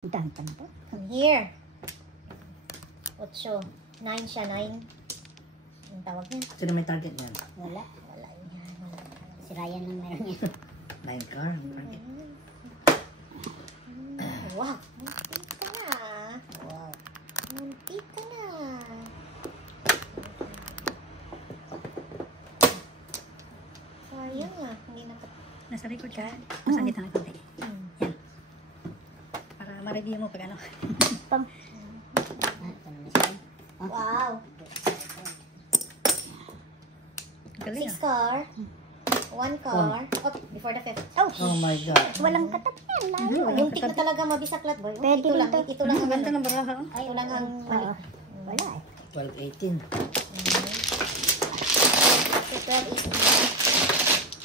Dantang po. Come here. 8. 9 siya, 9. Ang tawag niya? Sino may target niyan? Wala. Wala. Si Ryan lang meron niya. 9 car. Wow. Muntik ka na. Wow. Muntik ka na. Sayang ah. Hindi na Nasa record ka. Masangit na ng konti. Yan. Para ma-review mo pag ano. Pam. Ito naman siya. Wow. Galing 6 car. 1 car. Oh, before the 5th. Oh my God. Walang katat yan. Layo. Muntik na talaga mabisaklat, boy. Pwede Ito lang. dito. Ito lang ang Ganda ano. ng baraha. Ay, ito lang ang mali. Wala eh. 12, 18. So, 12, 18.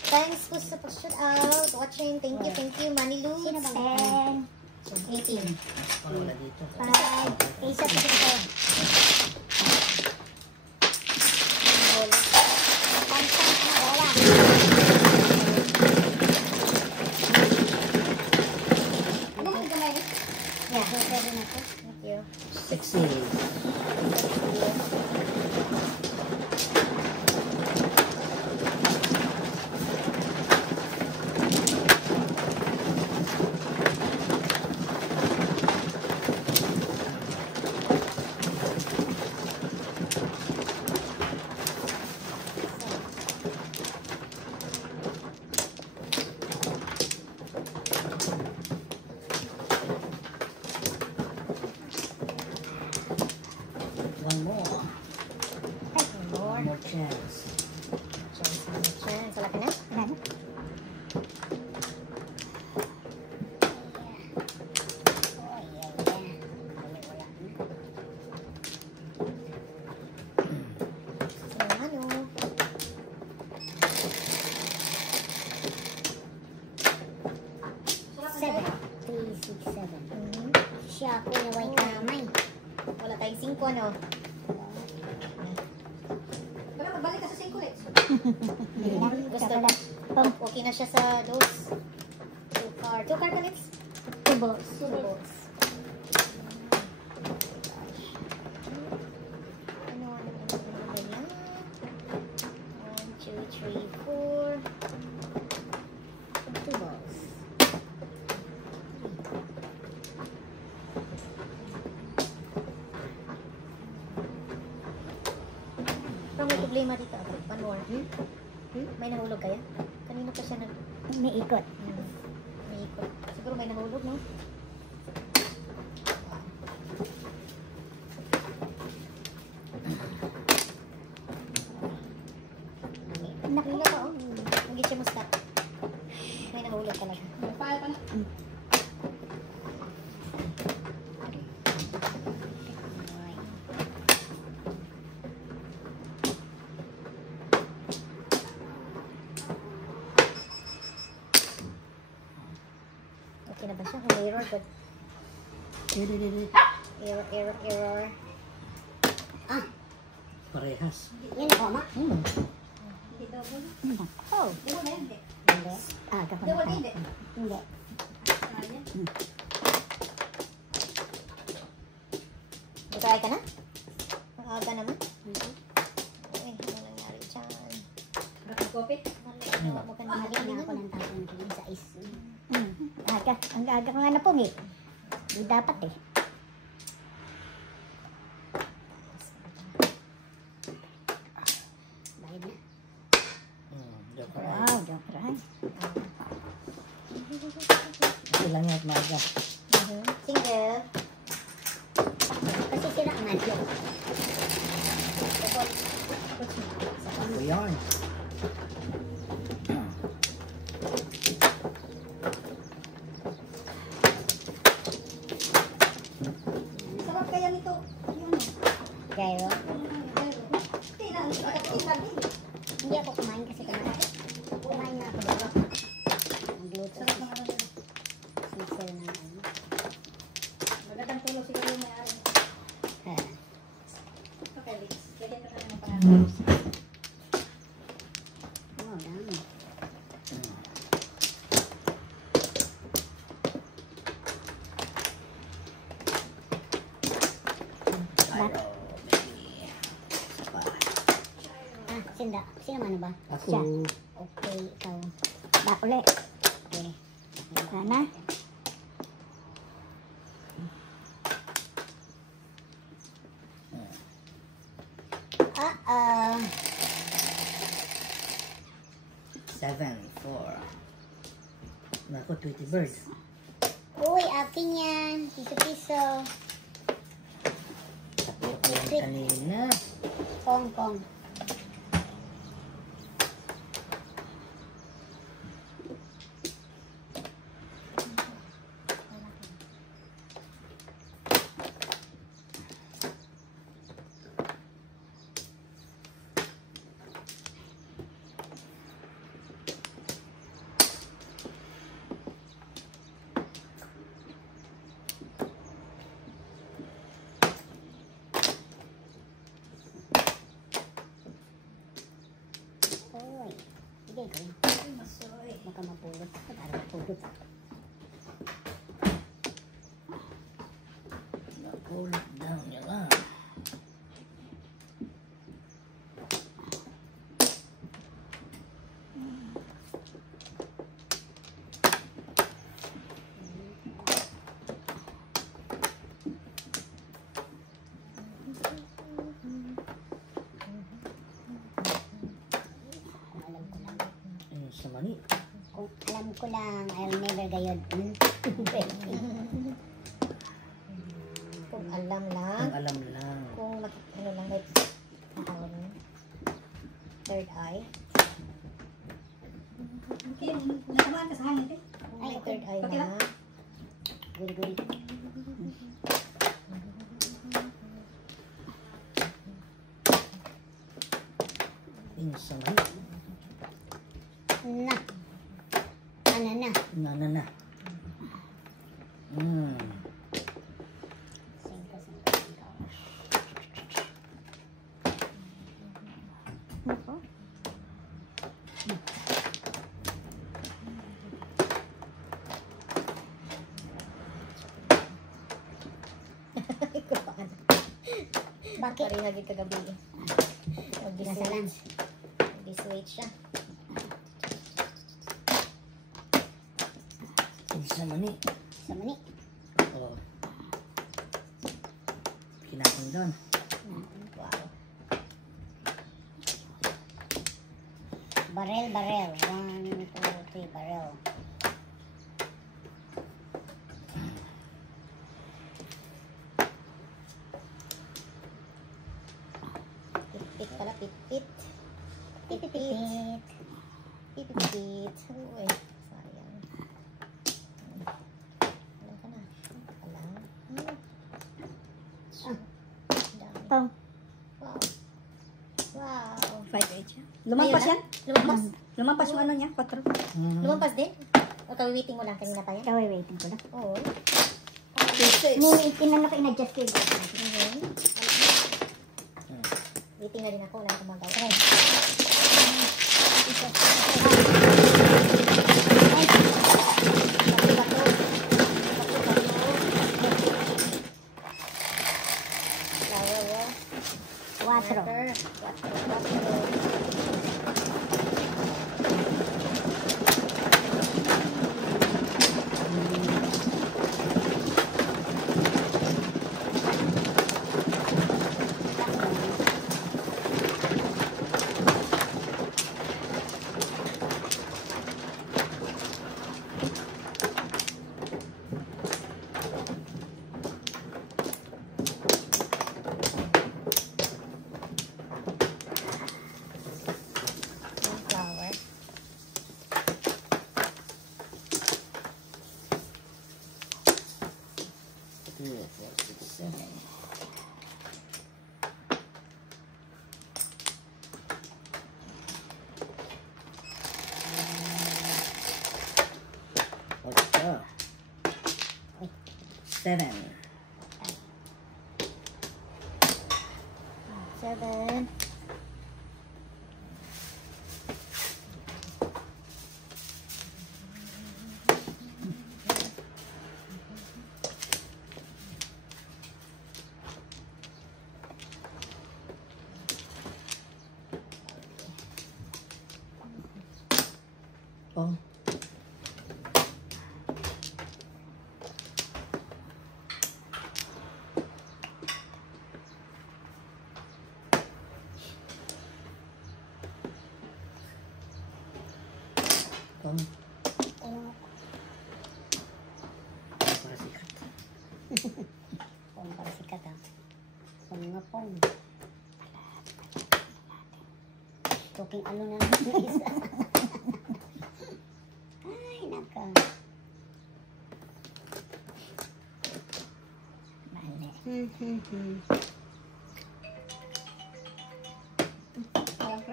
Thanks po sa pag-shoot out. Watching. Thank you, Manny Luz. Sino bang 18. Wala dito. 5. Isa po dito. Pansang na wala. Ano mo gamay? Yeah, pwede na po. Thank you. 6. One more. One more chance. Chance. Wala ka na? Wala na. Oh, yeah. Wala na. So, ano? Seven. 3, 6, 7. Siya ako na white kamay. Wala tayong 5, ano? Wala, magbalik ka sa 5 eh. Gusto Wala. Pam, okay na siya sa those. 2 car. 2 car kanits? 2 balls. 2 balls. Ano ba yan? 1, 2, 3, 4. 2 balls. Parang may problema dito. One more. May nahulog kaya? Kanina pa siya May ikot. may ikot. Siguro may nahulog, no? Naku. Hindi ka, oh. Hindi siya muskat. May nahulog talaga. Pahal pa na. Okay na ba siya? May error ba? Error. Parehas. Yan ako, ma. Oh. Hindi. Aga ko na. Hindi. Hindi. Try ka na? Ang aga naman. Uy, ano nangyari dyan? Coffee? Wala mo ka na Lagi na ako ng tapon ko sa is. Aga. Ang aga ko nga na pong eh. Di dapat eh. Bayad na. Joke. Wow, joke right. Ito lang yan at maaga. Single. Kasi sila ang nagyo. Ito yan. Sarap kaya nito. Gayo. Hindi ako kumain kasi kumain na ako dito. Nagluto. Sisel na ano. Magandang tulog siguro yung may-ari. Ah. Okay, lagyan ka ng pangalan. Oh, dami. magtinda? Sino man ba? Ako. Siya. Okay, ikaw. Bakuli. Okay. Sana. Uh-oh. 7, 4. Naku, Tweety Bird. Uy, akin yan. Piso-piso. Tatlo ko yan kanina. Kong. Uy. Sige, ikaw. Baka mapulot. Para mapulot ako. Napulot down niya lang. Kung alam ko lang. Ayun sa mani. Kung alam ko lang, I'll never gayod. Kung alam Ang lang. alam lang. Kung ano lang, like, third eye. Okay, natamaan ka sa hangin, eh. Kung Ay, may third eye okay na. lang. Guri-guri. Ayun sa mani. Na. Ano na? Na. Singka. Nako. Ikaw paano? Bakit? Parihagi kagabi. Nasa lang. Mag-disweight siya. Ayun sa mani. Sa mani. Oh. Kinakang doon. Wow. Barel. 1, 2, 3, barel. Pit pala, pit. Pipipipit. Pit. Uy, sayang. Alam ka na. Alam. Dami. Tong. Wow. 5-8 siya. Lumampas Ayun yan? na? Lumampas? Lumampas yung ano niya, 4. Lumampas din? O kawiwiting mo lang kanina pa yan? Kaya waiting ko lang. Oo. May tinanong ko in-adjust ko yung Mhm. Waiting na rin ako. Wala akong magawa. Flower. 4. Flower. Two, four, six, 7. Ocho. 7. 7. Pong para sikat ha. Pong nga pong. Tuking ano na naman yung isa. Ay, naka. Mali. Alam ko.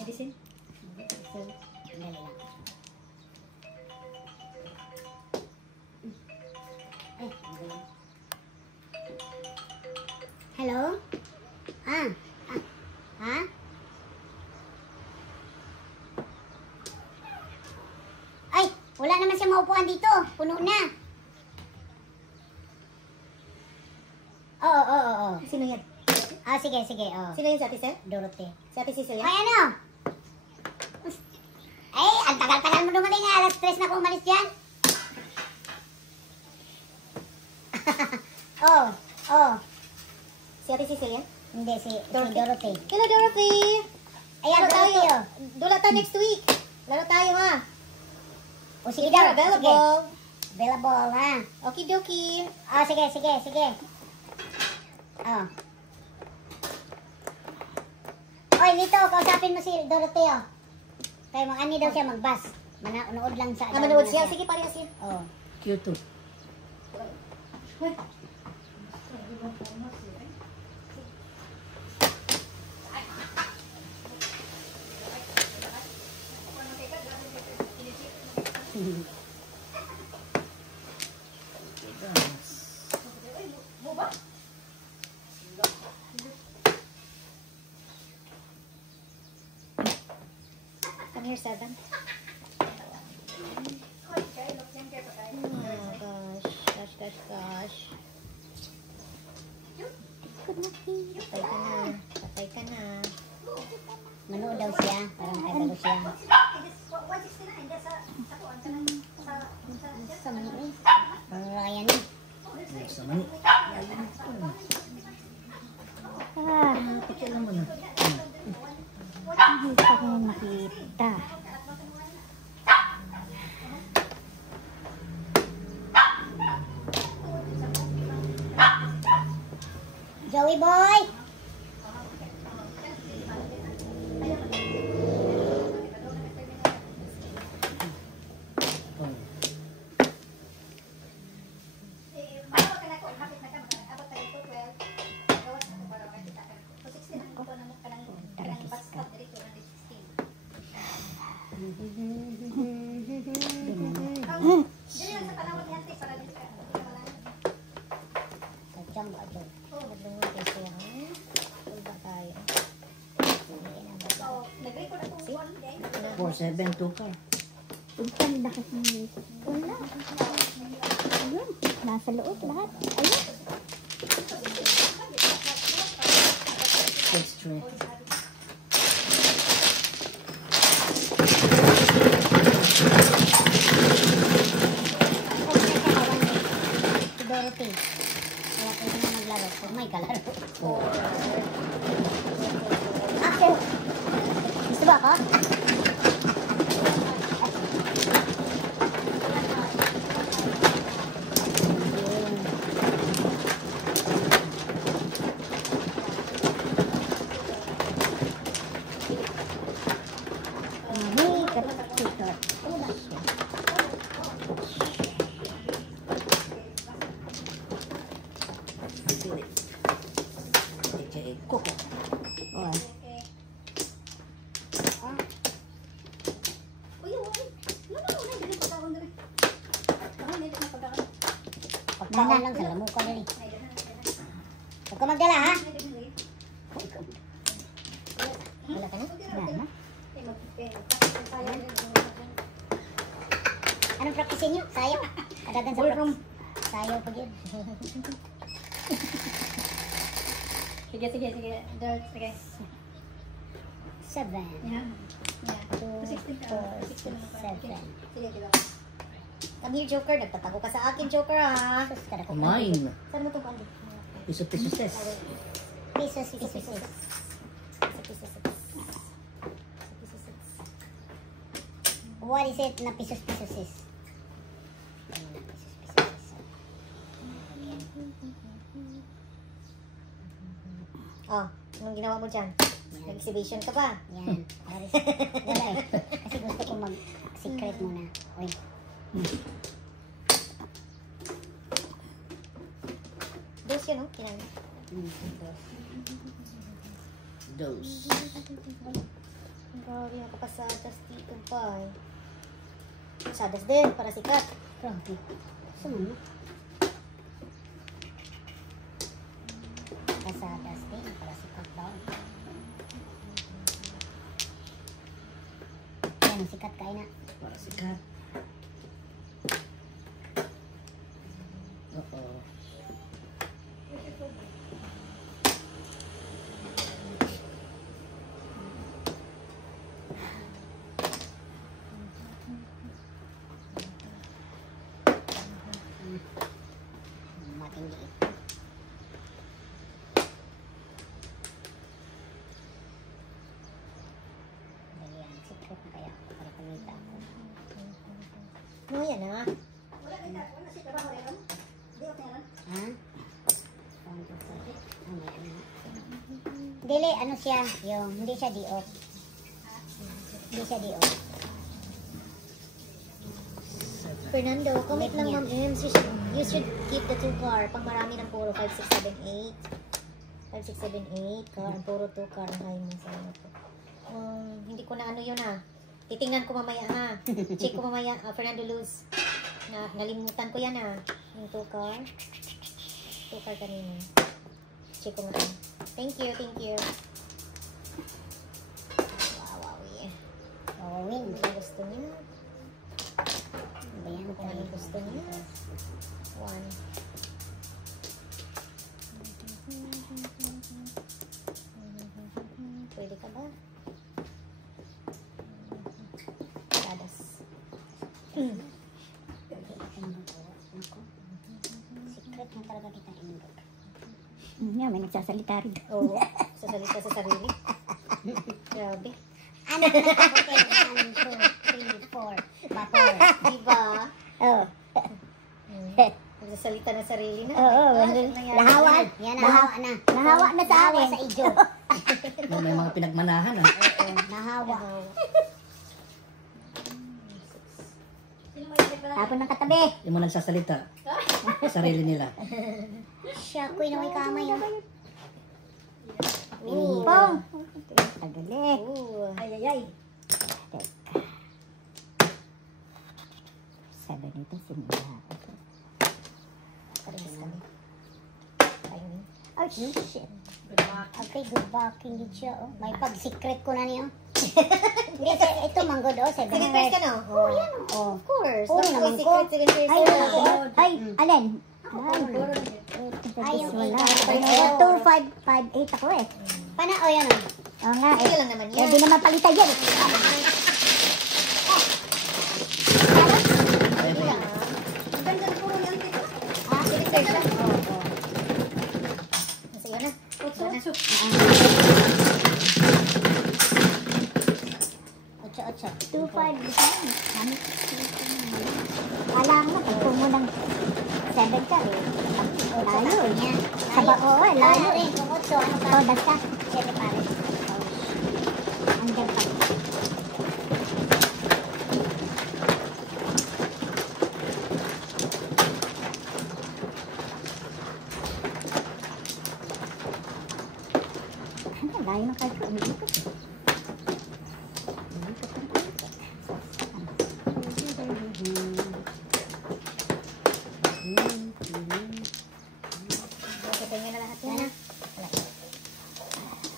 Medicine. So, dali lang. Ay, dali. Hello? Ha? Ay, wala naman siya maupuan dito. Puno na. Oo. Sino yan? Sige. Oh. Sino yung si Ate Sel? Dorothy. Si Ate Cecilia? Ay, ano? Ay, ang tagal-tagal mo dumating nga. Alas 3 na ako umalis dyan. Oh. Si Ate Cecilia? Hindi, si Dorothy. Dorothy. Hello, Dorothy! Ayan, Laro Dorothy, tayo. oh. Dula tayo next week. Laro tayo, ha? O, sige If you're daw. Sige. available. Available, ha? Okidoki. Sige. Oh. Oy, Lito, kausapin mo si Dorothy, oh. Kaya mag-ani daw siya mag-bus. Manood lang sa... Manood siya. Sige, parehas yan. Oh. Cute. Come here, Seven. Oh, gosh. Patay ka na. Manood daw siya. Parang nakagalo siya. Sa manood. Parang Ryan eh. Sa mani. Pakialam mo na. Hindi pa ko makita. Joey boy! Oh. Sadyang ba dyan? Naglunod kayo siya, ha? Tulba tayo. 4724. Ang lakas ng wala. Ayun, nasa loob lahat. Ayun. Extra. Si Dorothy. Wala pwede na maglaro. Kung may kalaro. Ako! Gusto ba ako? Mami, kapatid. Sili. DJ Coco. Oh. Pagdala lang sa lamok ka dali. Huwag ka magdala, ha? Wala ka na? Wala na. Anong practice niyo? Sayaw. Kadagan sa practice. Sayaw pag yun. Sige. Dirt, sige. 7, Yan. 2, 4, 6, 7. Sige, diba? Come here, Joker. Nagtatago ka sa akin, Joker, ha? Sus, kada ko. Kumain. Saan mo itong kandi? Piso-piso ses. Pisos. What is it na pisos is? Oh, anong ginawa mo dyan? Nag-exhibition ka ba? Yan. Aris. Wala eh. Kasi gusto ko mag-secret muna. Uy. Dos yun, oh. Kinang. Dose. Grabe, nakapasadas dito pa eh. Pasadas din, para sikat. Grabe. Sumunod. Kasadas din. Para sikat daw. Yan, sikat kain na. Para sikat. Uh-oh. Matindi. Dali yan. Secret na kaya. Para kumita ako. No, yan ah. Ha? Dili, ano siya? Yung, hindi siya di-off. Hindi siya di-off. Fernando, comment lang Ma'am Ems. You should keep the 2 car. Pang marami ng puro 5, 6, 7, 8. 5, 6, 7, 8 car. Ang puro 2 car. Ang high mo sa ano to. Hindi ko na ano yun ah. Titingnan ko mamaya ha. Check ko mamaya. Fernando Luz. Nalimutan ko yan ah. Yung 2 car. 2 car kanina. Check ko nga. Thank you, thank you. Wow, yeah. Wawawin. Ano gusto niya? Ano ba yan? Kung ano gusto niya. 1. Pwede ka ba? Dadas. Secret na talaga kita indog. Yan, may nagsasalita rin. Oo. Sasalita sa sarili. Grabe. Ano na kabutin? 1, 2, 3, 4. Bapor. Diba? Oh. Nagsasalita na sarili na. Oo, lahawa. Yan, nahawa na. Nahawa na sa Nahawa akin. sa idyo. May mga pinagmanahan ah. Oo, nahawa. Tapon ng katabi. Yung mga nagsasalita. Sarili nila. Siya, kuy na may kamay yun. Pong. Tagalik. Ooh. Ay. Sabi nito, simula. Parehas kami. Timing. Oh, shit. Okay, good backing din siya. Oh. May pag-secret ko na niyo. Hindi, ito manggod. Oh, 7 Second prize ka no? Oh, yan. Oh. Of course. Oo Don't naman go ko. secret, second prize Ay, ka. ay, alin? Ay, yung Wala. ikaw. 2, 5, 5, 8 ako eh. Pana, oh, yan. Oh. Oo nga Sige eh. lang naman yan. Pwede naman palitan yan. Ah, second prize siya. Nasa iyo na. Utso. 8. 2, 5, alam mo, pag mo ng 7 ka eh. Layo eh. Yan. Saba, oo eh, layo Ano eh. rin, kung 8, ano ka? Oh, basta. 7 pares. Andyan pa. Ano, layo ng card ko. Umiikot eh. Umiikot ang umiikot. Okay, tingnan na lahat yan. Yan na.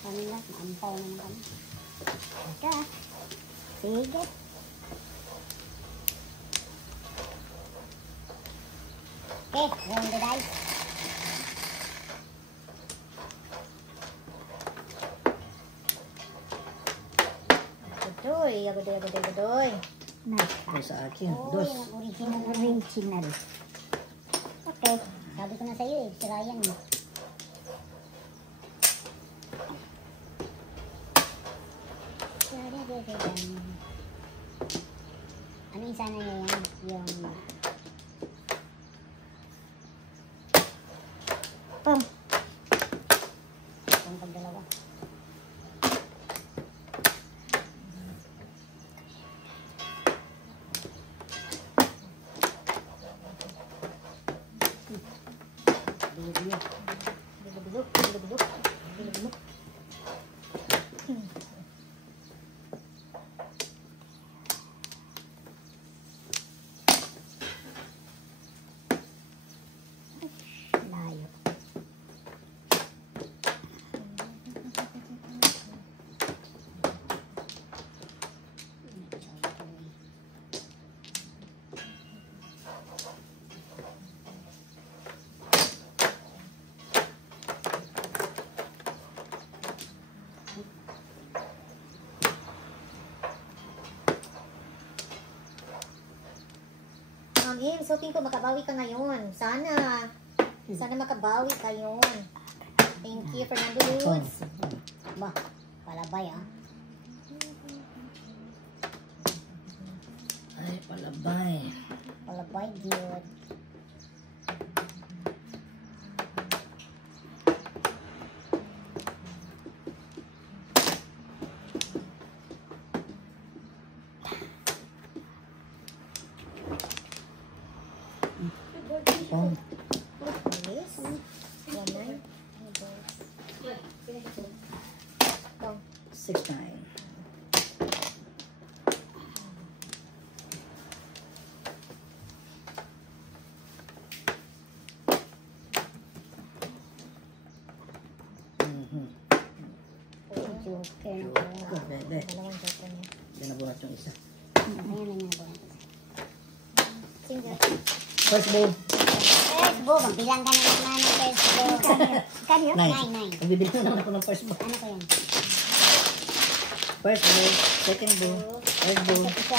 Kanila, maampaw naman kami. Teka. Sige. Okay, roll the dice. Agodoy, agodoy. Nasa. Ay, sa akin. Oh, Dos. yung original. Original. Okay. Sabi ko na sa'yo eh, si Ryan mo. Ano yung sana niya yan? Yung... Pum. Yung pagdalawa Bigo-bigo. Bigo-bigo, bigo-bigo, bigo-bigo. Layo. Im, so ko makabawi ka ngayon. Sana. Sana makabawi ka yun. Thank you, Fernando Luz. Ba, palabay ah. Ay, palabay. Palabay, good. Oh, Bilis. Yan. Oh. 6-9. Joker. Good, bebe. Dalawang joker niya. Yan nabuhat yung isa. Ayan na nga ba? Single. First ball. First ball. Magbilang ka na naman ng first ball. Kanyo? 9. 9. Nagbibili naman ako ng first ball. Ano ko yan? First ball, second ball, third ball. Isa.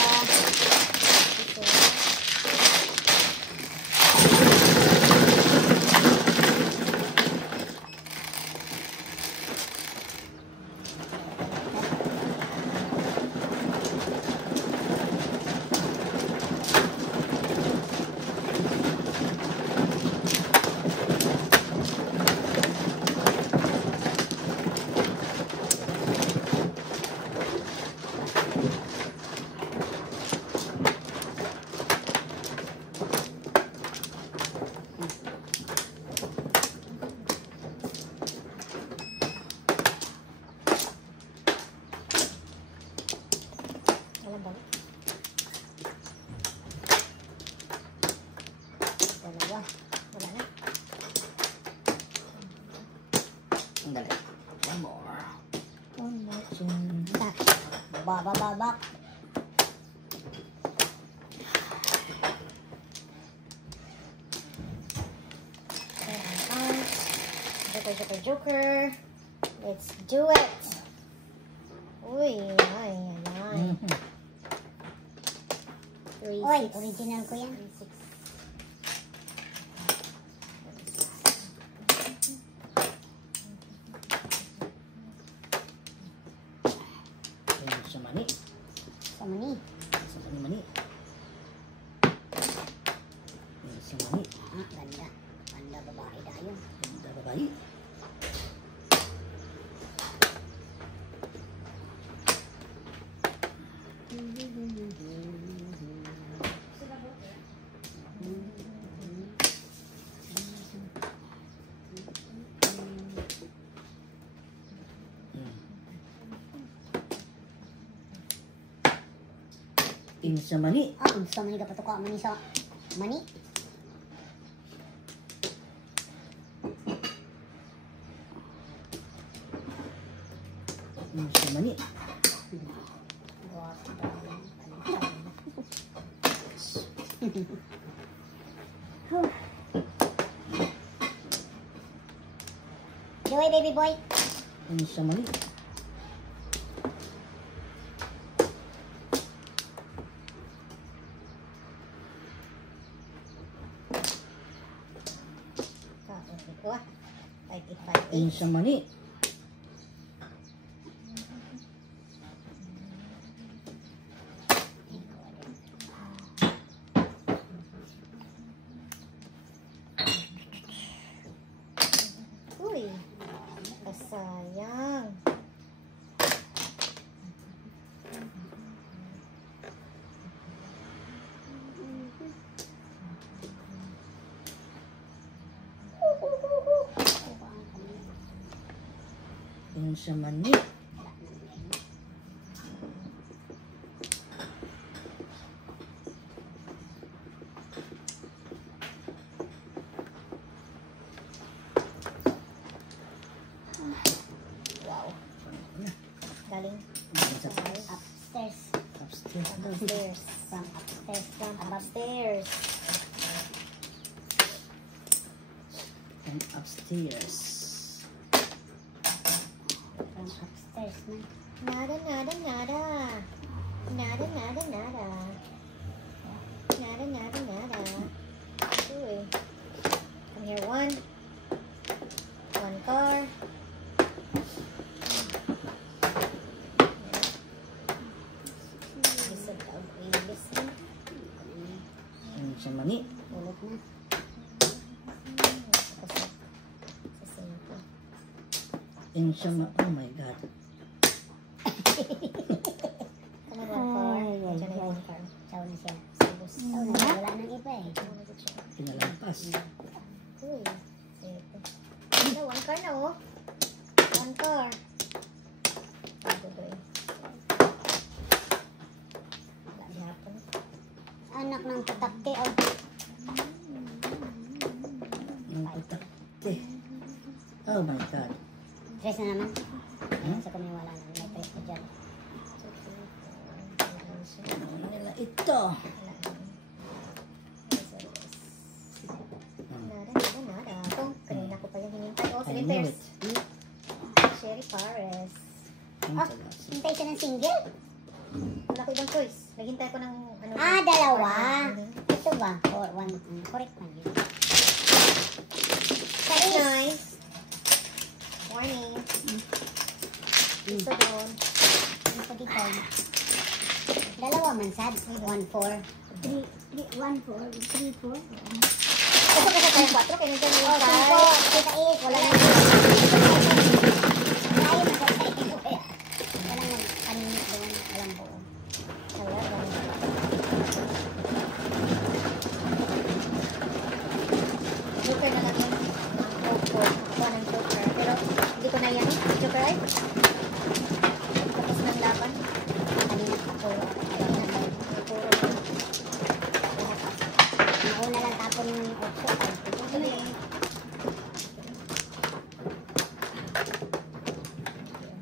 Walang balik. Dalawa. Wala na. Ang dali. One more. One more tune. Back. Babababak. Joker, joker, joker. Let's do it. Uy, ay, ay. Mhm. 3, Oy, 6. original ko yan. 3, 6. Ayun, sa mani. Sa mani. Sa mani. Ayun, sa mani. Ah, ganda. Ganda babae tayo. Ganda babae. Ayun, sa mani. Ah, gusto mani ka patuka mani sa mani. Ayun, sa mani. Joy, baby boy. Ayun, sa mani. Ito ah. 5, 8, 5, Ayun, 8. sa mani. Uy, kasayang. Yung sa mani. Wow. Galing. Sa Upstairs. upstairs. Upstairs. From upstairs. From upstairs. From upstairs. From upstairs man. Nada, nada, nada. Nada, nada, nada. Nada, nada, nada. Uy. Come here, one. One car. Lisod of a listen. Yung sa mani. Ulit na. Sa simple. Yung sa oh my god. Come on, one car. Ay, ay, Diyan na ay. yung one car. Saw na siya. Sabos. Saw na siya. Wala nang iba eh. Ano na siya? Pinalampas. Uy. Sige. Ano, one car na oh. One car. Bago ba eh. Wala hapon. Anak ng tatakte. Oh. Yung putakte. Oh my god. Tres na naman. Hmm? Sa kami wala na. May tres na dyan. Ano nila ito? Nada. Ito, kanina ko pa yung hinintay. Oh, I knew silipers. it. Sherry Pares. Yung Ah, sa lasa. hintay siya ng single. Wala ko ibang choice. Naghintay ko ng ano. Ah, dalawa. Mhm. Ito ba? Or one. Correct man yun. Very nice. Morning. Isa doon. Ito dito. Dalawa man sad. 1-4. 1-4. 3-4. Gusto ko sa tayo 4. Kaya nandiyan na Oh, yung 5. five. Kita is. Wala na. Wala yun. Walang kanina doon. Walang buo. Wala, ganun. Joker na lang yung Joker. Ako ng Joker. Pero hindi ko na yan. Joker ay. Tapos ng laban. Kanina pa puro. Alam na lang. Puro Nauna lang tapon yung 8. ano yun?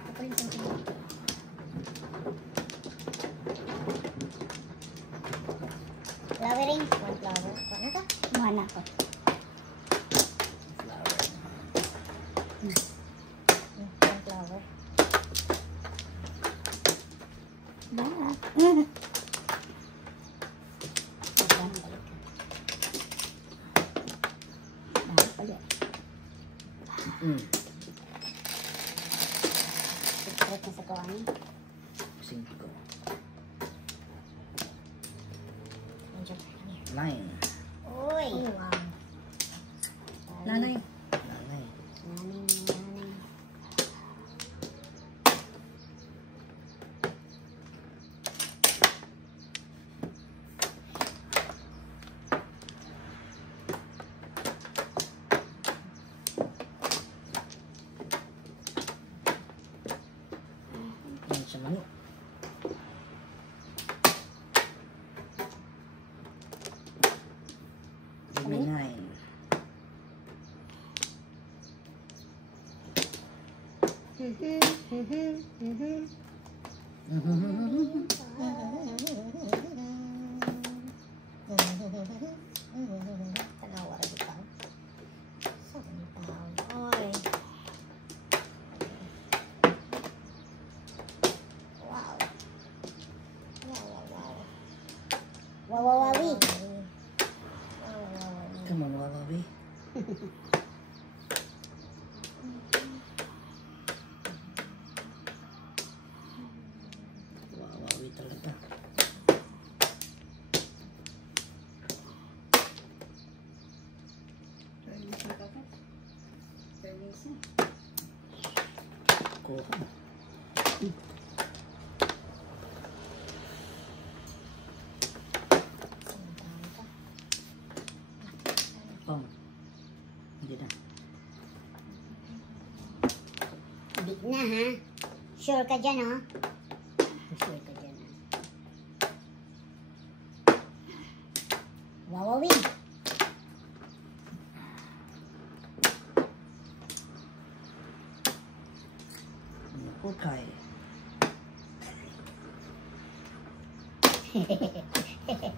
Ako yung sentiment. Flowering. One flower. Ano ka? Mana ko. Flower. One flower. Secret na sa kawan. 5. Yung Joker. 9. Uy. Oh, wow. Nanay. Nanay. Nanay. Yung sa mani. Give me 9. Tanawa rin ito. Saan yung panahon? Oy. Wow. Wow, wow, wow. Wawawawi. Wow, wow, wow. Come on, Wawawi. Wawawi talaga. Kuha. Pang. Hindi na. Hindi. Na ha? Sure ka dyan, oh? Sure ka dyan, ah. Wawawin. Okay.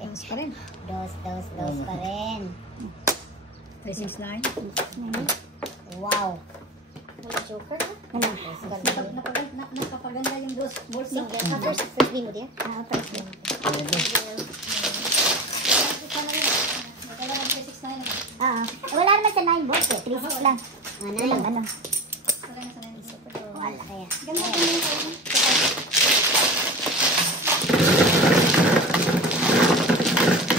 Dos pa rin. Dos pa rin. 369. Wow. Wala joker na. Napapaganda yung dos balls na. Single. First game mo din? First game. Pwede. Wala lang 369. Wala naman sa 9 balls eh. 3-6 lang. Ano? Wala na sa 9. Wala kaya. Ganda ko yung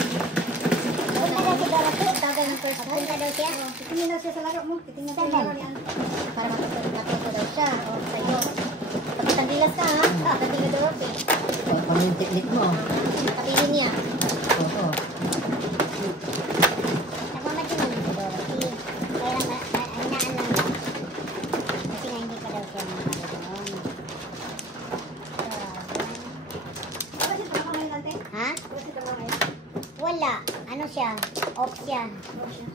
Punta daw si Dorothy. Tagal ng first half. Punta daw siya. titingin daw siya sa laro mo. Titingin sa laro ni Ann. Para matuto daw siya. O, sa'yo. Pagkatandilas ka ha. Katinga daw okay. Pag yung technique mo. Patingin niya. Oo. Nagmamadyo naman si Dorothy. Kaya lang, hinaan lang niya. Kasi nga hindi pa daw siya makakalimutan. Wala siya talaga ngayon, ante. Ha? Wala siya talaga ngayon. Wala. Ano siya? Off siya. Wala siya.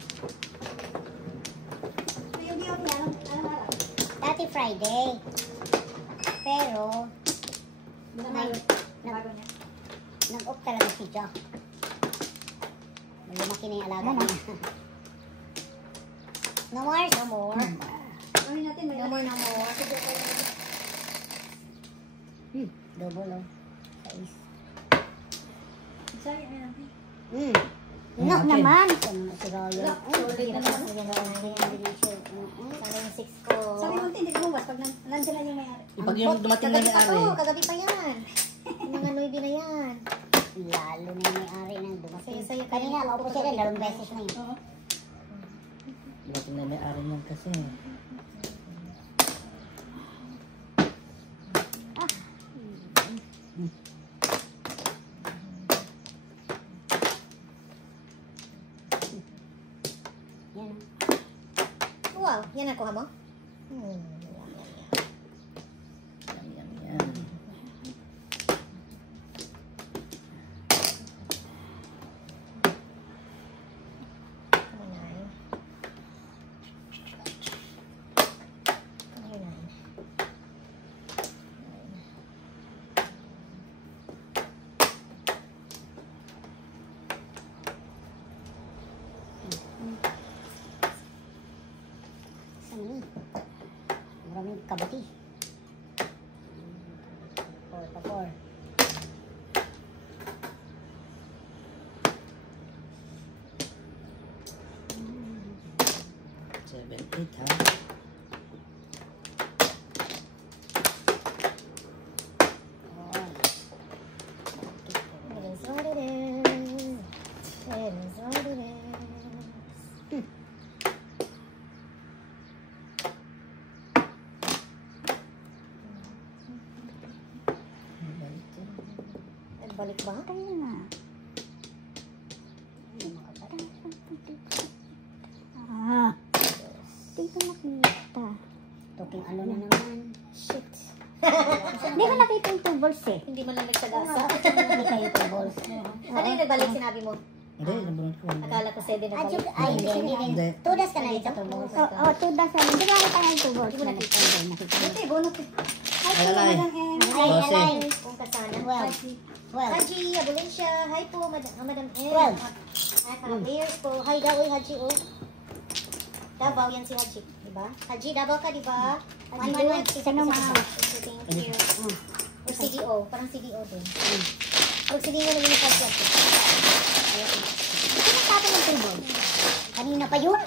So, yung day off niya, anong araw? Dati Friday. Pero, Bago niya. nag-off talaga si Jack. Lumaki na yung alaga niya. No more? No more. Gawin natin, may No more, no more. Double oh. Sais. Sorry, ayun ante. No Okay. naman. Si Royal. Solid na naman. Sana yung 6 ko. Sabi mo, hindi ka bumas pag nandyan na yung may-ari. Pag yung dumating na Kagabi pa may-ari. to. Kagabi pa yan. Mga 9 na yan. Lalo na yung may-ari ng dumating. Saya-saya kayo. Kanina, ako po sila, 2 beses na yun. Oo. Dumating na may-ari niyan kasi. Yan. Wow. Yan ang kuha mo? Yan, yan, yan. Saan? Maraming kabuti. 4 pa 4. Seven, eight, ha? It is what it is. It is what it is. Balik ba? Kaya na. Dito nakita. Tuking ano na naman. Shit. Hindi ko nakita yung 2 balls eh. Hindi mo lang nagsadasa. Hindi kayo 2 balls. Ano yung nagbalik sinabi mo? Hindi, nabunod ko. Akala ko 7 na balik. Ay, hindi. Hindi. 2 das ka na dito. Oo, 2 das na. Hindi ko nakita na yung 2 balls. Hindi mo nakita. Hindi nakita. Ante, bonus. Alalay. Ay, Dose. alay. Kung kasana. 12. Haji, Abulencia. Hi po, Madam M. 12. At beers po. Hi daw, Haji, oh. Davao yan si Haji, diba? Haji, Davao ka, diba? Haji, Ano, good. sino mga- Thank you. Or CDO, parang CDO din. Pag CDO naman yung Haji ako. Ito nagtapon ng 2 balls. Kanina pa yun.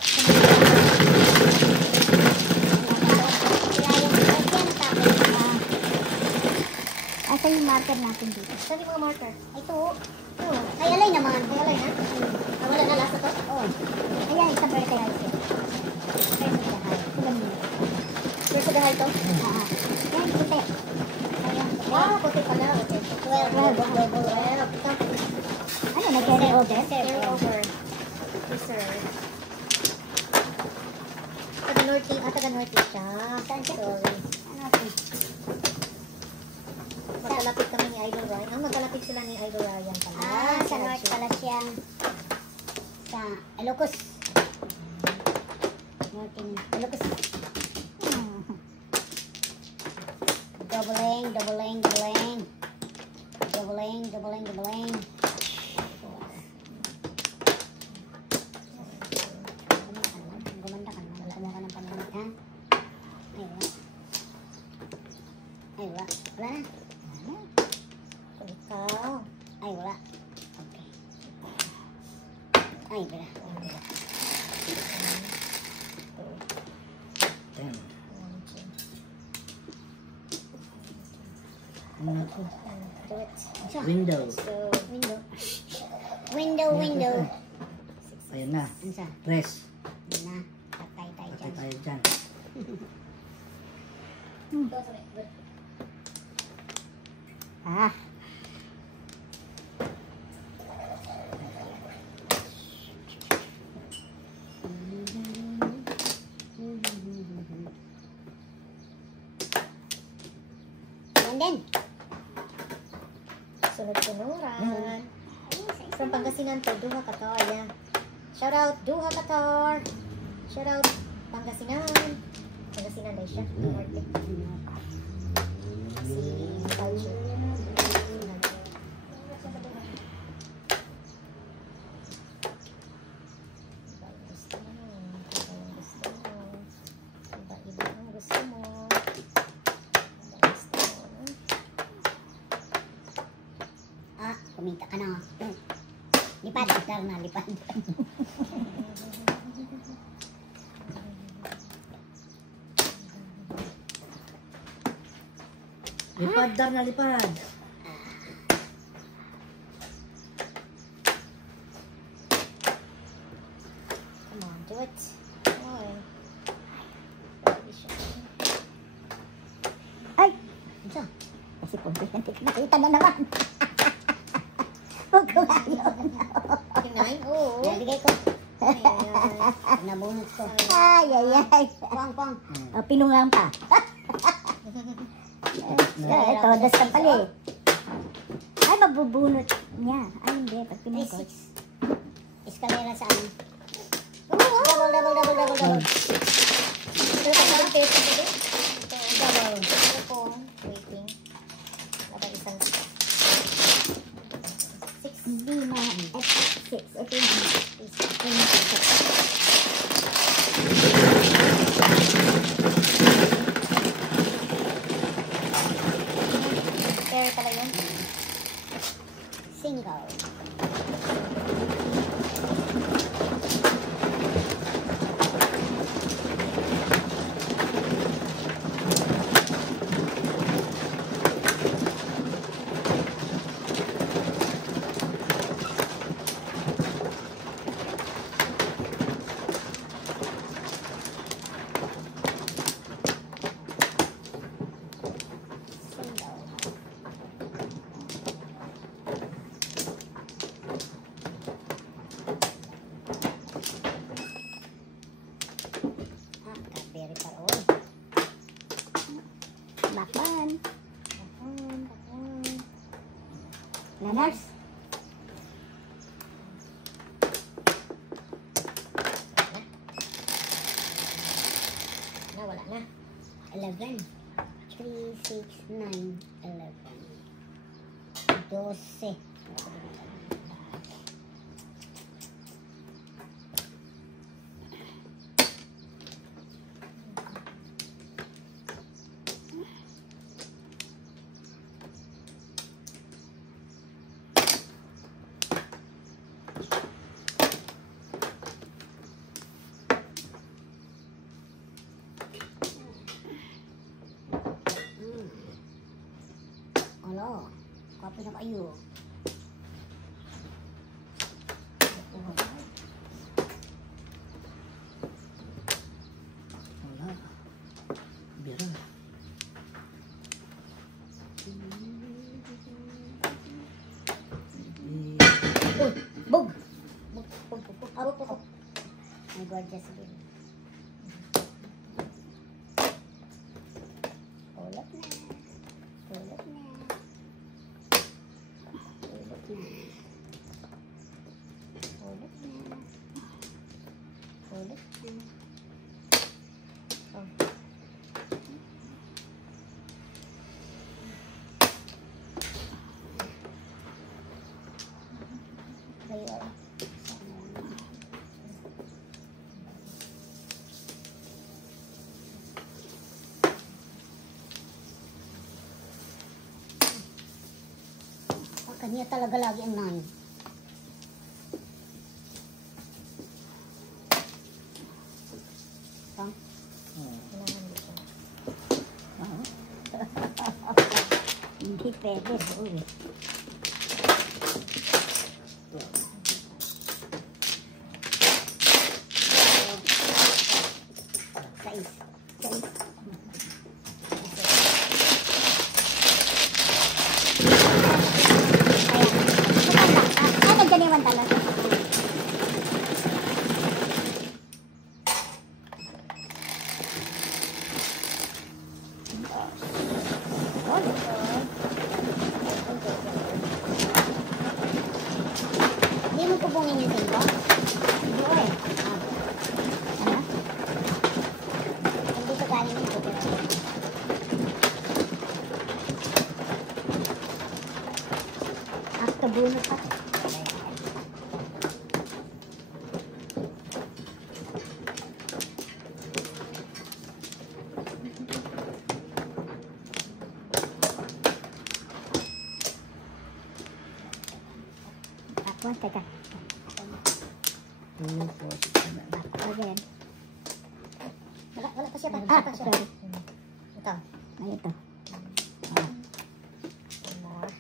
Asa yung marker natin dito? Saan yung mga marker? Ito. Ay, alay naman. Ay, alay na? Wala na lasa to? Oo. Ayan, isang fertilizer. Fertilizer. Ilan yun? First of the high to? Yan, puti. Ayan. Wow, puti pala. Okay. 12. Ano, nag-carry over? Carry over. Reserve. Sa the Lord Norte. Taga Norte siya. Saan siya? Sorry. Ano ito? Magkalapit kami ni Idol Ryan. Ang magkalapit sila ni Idol Ryan pala. Sa North pala siya. Sa Ilocos. North in Ilocos. Doubling, doubling, doubling. Doubling, doubling, doubling. Gumanda ka na. Wala mo ka ng panunod, ha? Ay, wala. Ay, wala. Wala na. Kung ikaw. Ay, wala. Okay. Ay, wala. Ten. Do it. Window. So, window. Window, window. Ayun na. Ano sa? Press. Yun na. Patay tayo Patay dyan. tayo dyan. Ah. Yan din. Sunod-sunuran. From Pangasinan to Duha, Qatar. Yan. Shout out Duha, Qatar. Shout out Pangasinan. Pangasinan na siya. Norte. Si Culture. Gusto mo. Gusto mo. Iba-iba ang gusto mo. Gusto mo. Ah, kumita ka na. Lipad. Dar na, lipad. Lipad, dar na lipad. Come on, do it. Come on. Baby siya. Ay! Ano sa? Kasi kumpiyanti ka. Nakita na naman. Huwag ko ngayon. Kinay? Oo. Nabigay ko. Ayan. Nabunot ko. Ay, ay, ay. Pang, pang. Pinungang pa. Ito, das ka pala eh. Ay, mabubunot niya. Ay, hindi. Pag pinagkot. Eskalera sa amin. Double, double, double, double, double. Pero kung ang peso ko din. Double. Ito po. Waiting. Wala isang 6. Hindi ma. At 6. Ito yung Pair pala yun. single. Very far away. Bakban. Lanas. Na, wala na. 11. 3, 6, 9, 11. 12. Alo, kape na kayo. Wala. Bira. Bug! Pug. Aro po ko. May gwardiya sa gilid. Kanya talaga lagi ang 9. Pang? Kailangan dito. Hindi pwede. Uy. Sais. Sais. Ayan. Nandiyan yung talaga. Hindi mo kubungin yung tingko? Hindi ko eh. Ano? Hindi ko galing yung tingko. After bunot pa. Ako, teka. Ako din. Wala pa siya pa. Ah, sorry. Ito. Ay, ito. More.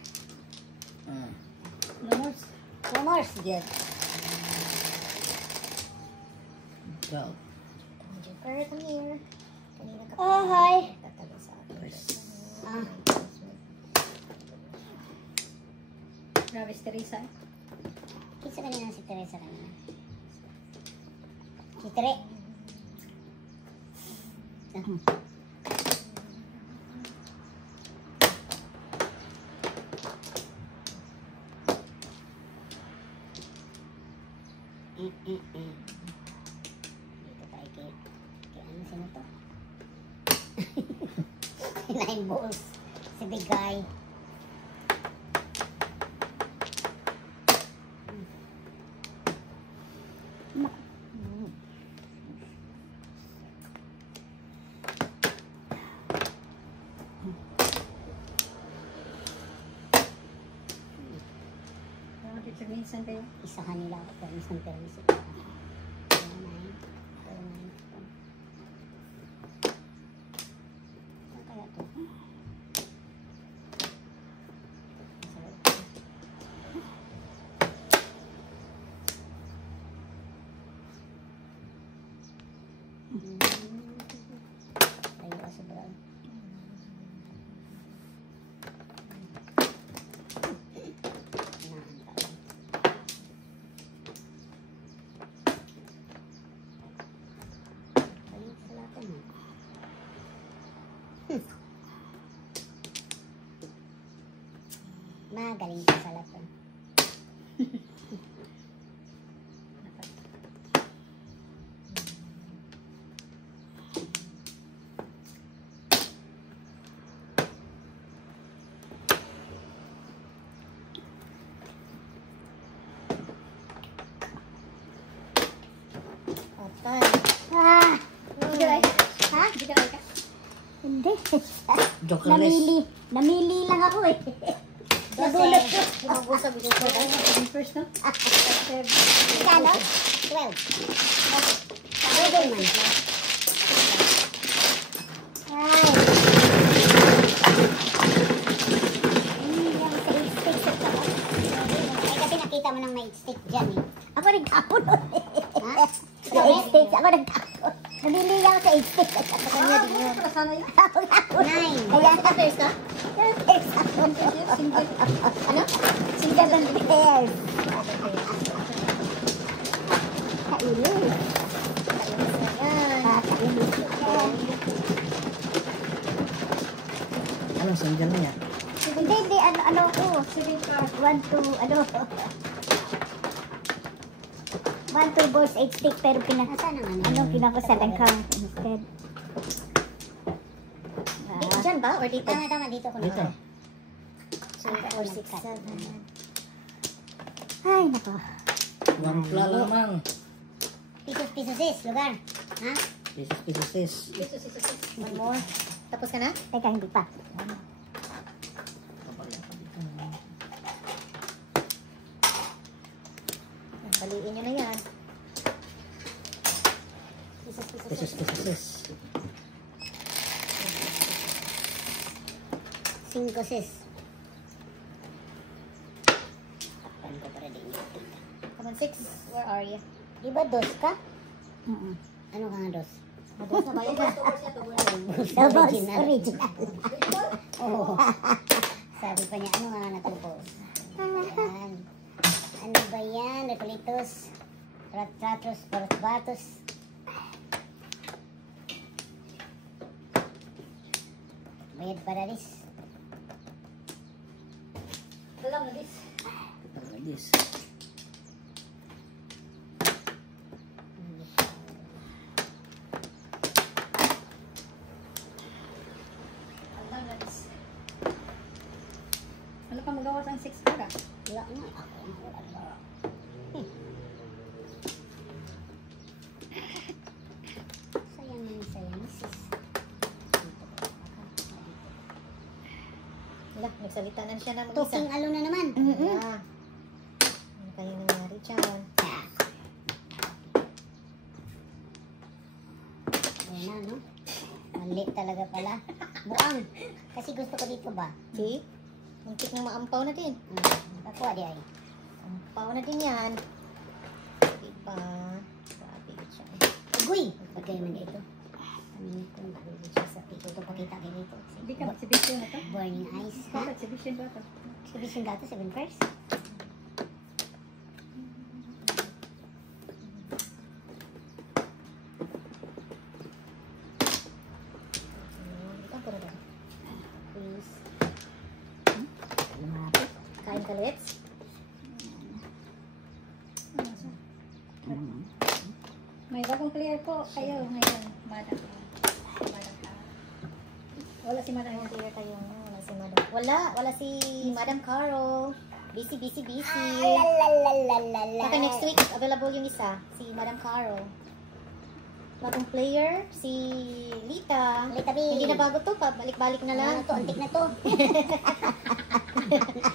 No more. Good. Go. Joker, come here. Kanina ka Oh, hi. Tatagal sa akin. Ah, Grabe si Teresa. kinsa kanina si Teresa kanina? Si Tere. Dito tayo kay ano sino to? Si Nine Balls. Si Big Guy. Teacher Vincent kayo. Isahan nila ako pero isang permiso. Ano kaya to? Tayo ka sa brown. Magaling ka sa lahat. Otan. Ah! Hindi ka Ha? Hindi ka ka. Hindi. Jokerless. Namili lang ako eh. Nagulat ko. Binubusag ito ko. Yung first, no? Kano? 12. Pwede man. Ay. Yung sa 8 sticks at saka. Eh, kasi nakita mo nang may 8 stick dyan eh. Ako nagtapon nun eh. Ha? Sa 8 sticks, ako nagtapon. Namili lang ako sa 8 sticks at saka kanya din yun. Para sana yun. Ako tapon. 9. Kaya Ito first ka? pairs ako. Single. Ano? Single and pairs. Kainis. Ayan. Kainis. Anong single niya? Hindi, ano ko. 1, 2, ano. 1, 2 balls, 8 stick, pero pinapasalan ka instead. Diyan ba? Or dito? Tama, dito ko na. Dito. So, 4, 6, 7. Ay, nako. Wampla lamang. Pisos sis, lugar. Ha? Pisos sis. One more. Tapos ka na? Teka, hindi pa. Piliin nyo na yan. Pisos. Sis. 5 sis. Takpan ko para din yun. Come on, 6. Where are you? Di ba dos ka? Ano ka nga dos? Mados na ba yun? Doubles original. Oo. Sabi pa niya, ano nga natubos? Ayan. Ano ba yan? Recolitos. Ratratos. Batos. Bayad para ris. Alam na this. Like this. Alam na this. Ano ka magawa sa 6 para? Wala na. Ako ang wala. Sayang sis. Wala, nagsalita na siya ng Talking mag-isa. alo na naman. Yeah. Ano kayo nangyari dyan? Ayan na, no? Mali talaga pala. Buang. Kasi gusto ko dito ba? See? Muntik na maampaw natin. Nakuha di ay. Ampaw natin yan. Diba? Grabe siya. Uy! Pagkayo man dito. Ano ko nabili siya sa pito. Ito pakita kayo dito. Hindi ka exhibition na to? Burning eyes. Ha? Exhibition ba to? Exhibition ka to, 7 first. Ikaw po na ba? Please. Lumapit. Kain ka, Let's? May bagong clear po kayo ngayon, madam. Wala si madam. Ayun, clear kayo. Wala si Madam. Wala si Madam Caro. Busy. Lalalalalalala. Baka next week, available yung isa. Si Madam Caro. Bagong player, si Lita. Lita B. Hindi na bago to, balik-balik na lang. Ano to? Antik na to.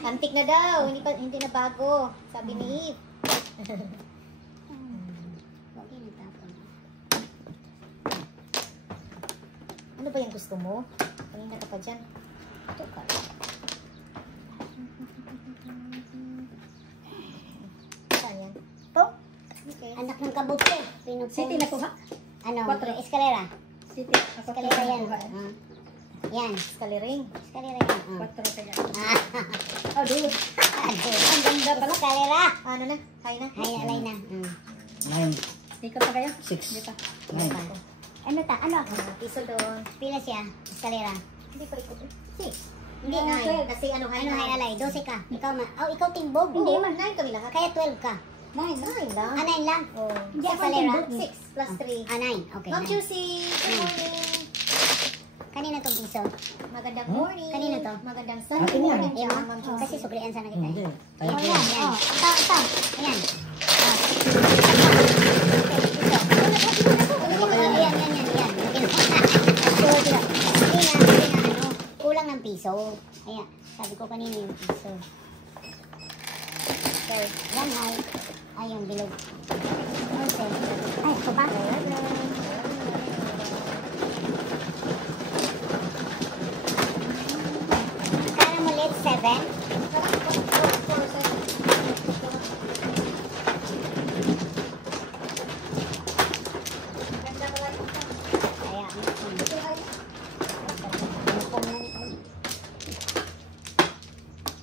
Antik na daw, hindi na bago. Sabi ni Eve. Huwag yun itapon. Ano ba yung gusto mo? Kanina ka pa dyan. Ito ka. Saan yan? Ito? Okay. Anak ng kabuto. City na kuha. Ano? Quatro. Eskalera. City. Eskalera yan. Yan. Skaliring. Eskalera yan. 4 kaya. Oh, dulo. Ang ganda pala. Eskalera. Ano na? Kaya na? Hay, alay na. 9, Ikot pa kayo? 6, Hindi pa. 9. Ano ta? Ano? Piso doon. Pila siya? Eskalera. Hindi pa ikot eh. 6. Hindi, Ano, 9. Kasi ano, Ano hay alay? 12 ka. Ikaw ma. Oh, ikaw timbog. Hindi man, 9 kami lahat. Kaya 12 ka. 9 lang. 9 lang. Oh. Hindi ako timbog. 6 plus 3. 9. Okay. Ma'am 9. Juicy, good morning. Kanina tong piso. Magandang morning. Kanino to? Magandang Akin Sunday yan. morning, Yan. Ma'am Juicy. Kasi subrian sana kita. Hindi. Oh, Tayo po. yan. Yan. Ito. Ayan. Kulang ng piso. Kaya, sabi ko kanina yung piso. Okay, yan ay. Ay, yung bilog. Okay. Ay, ito pa. Kala mo ulit, 7. Kaya,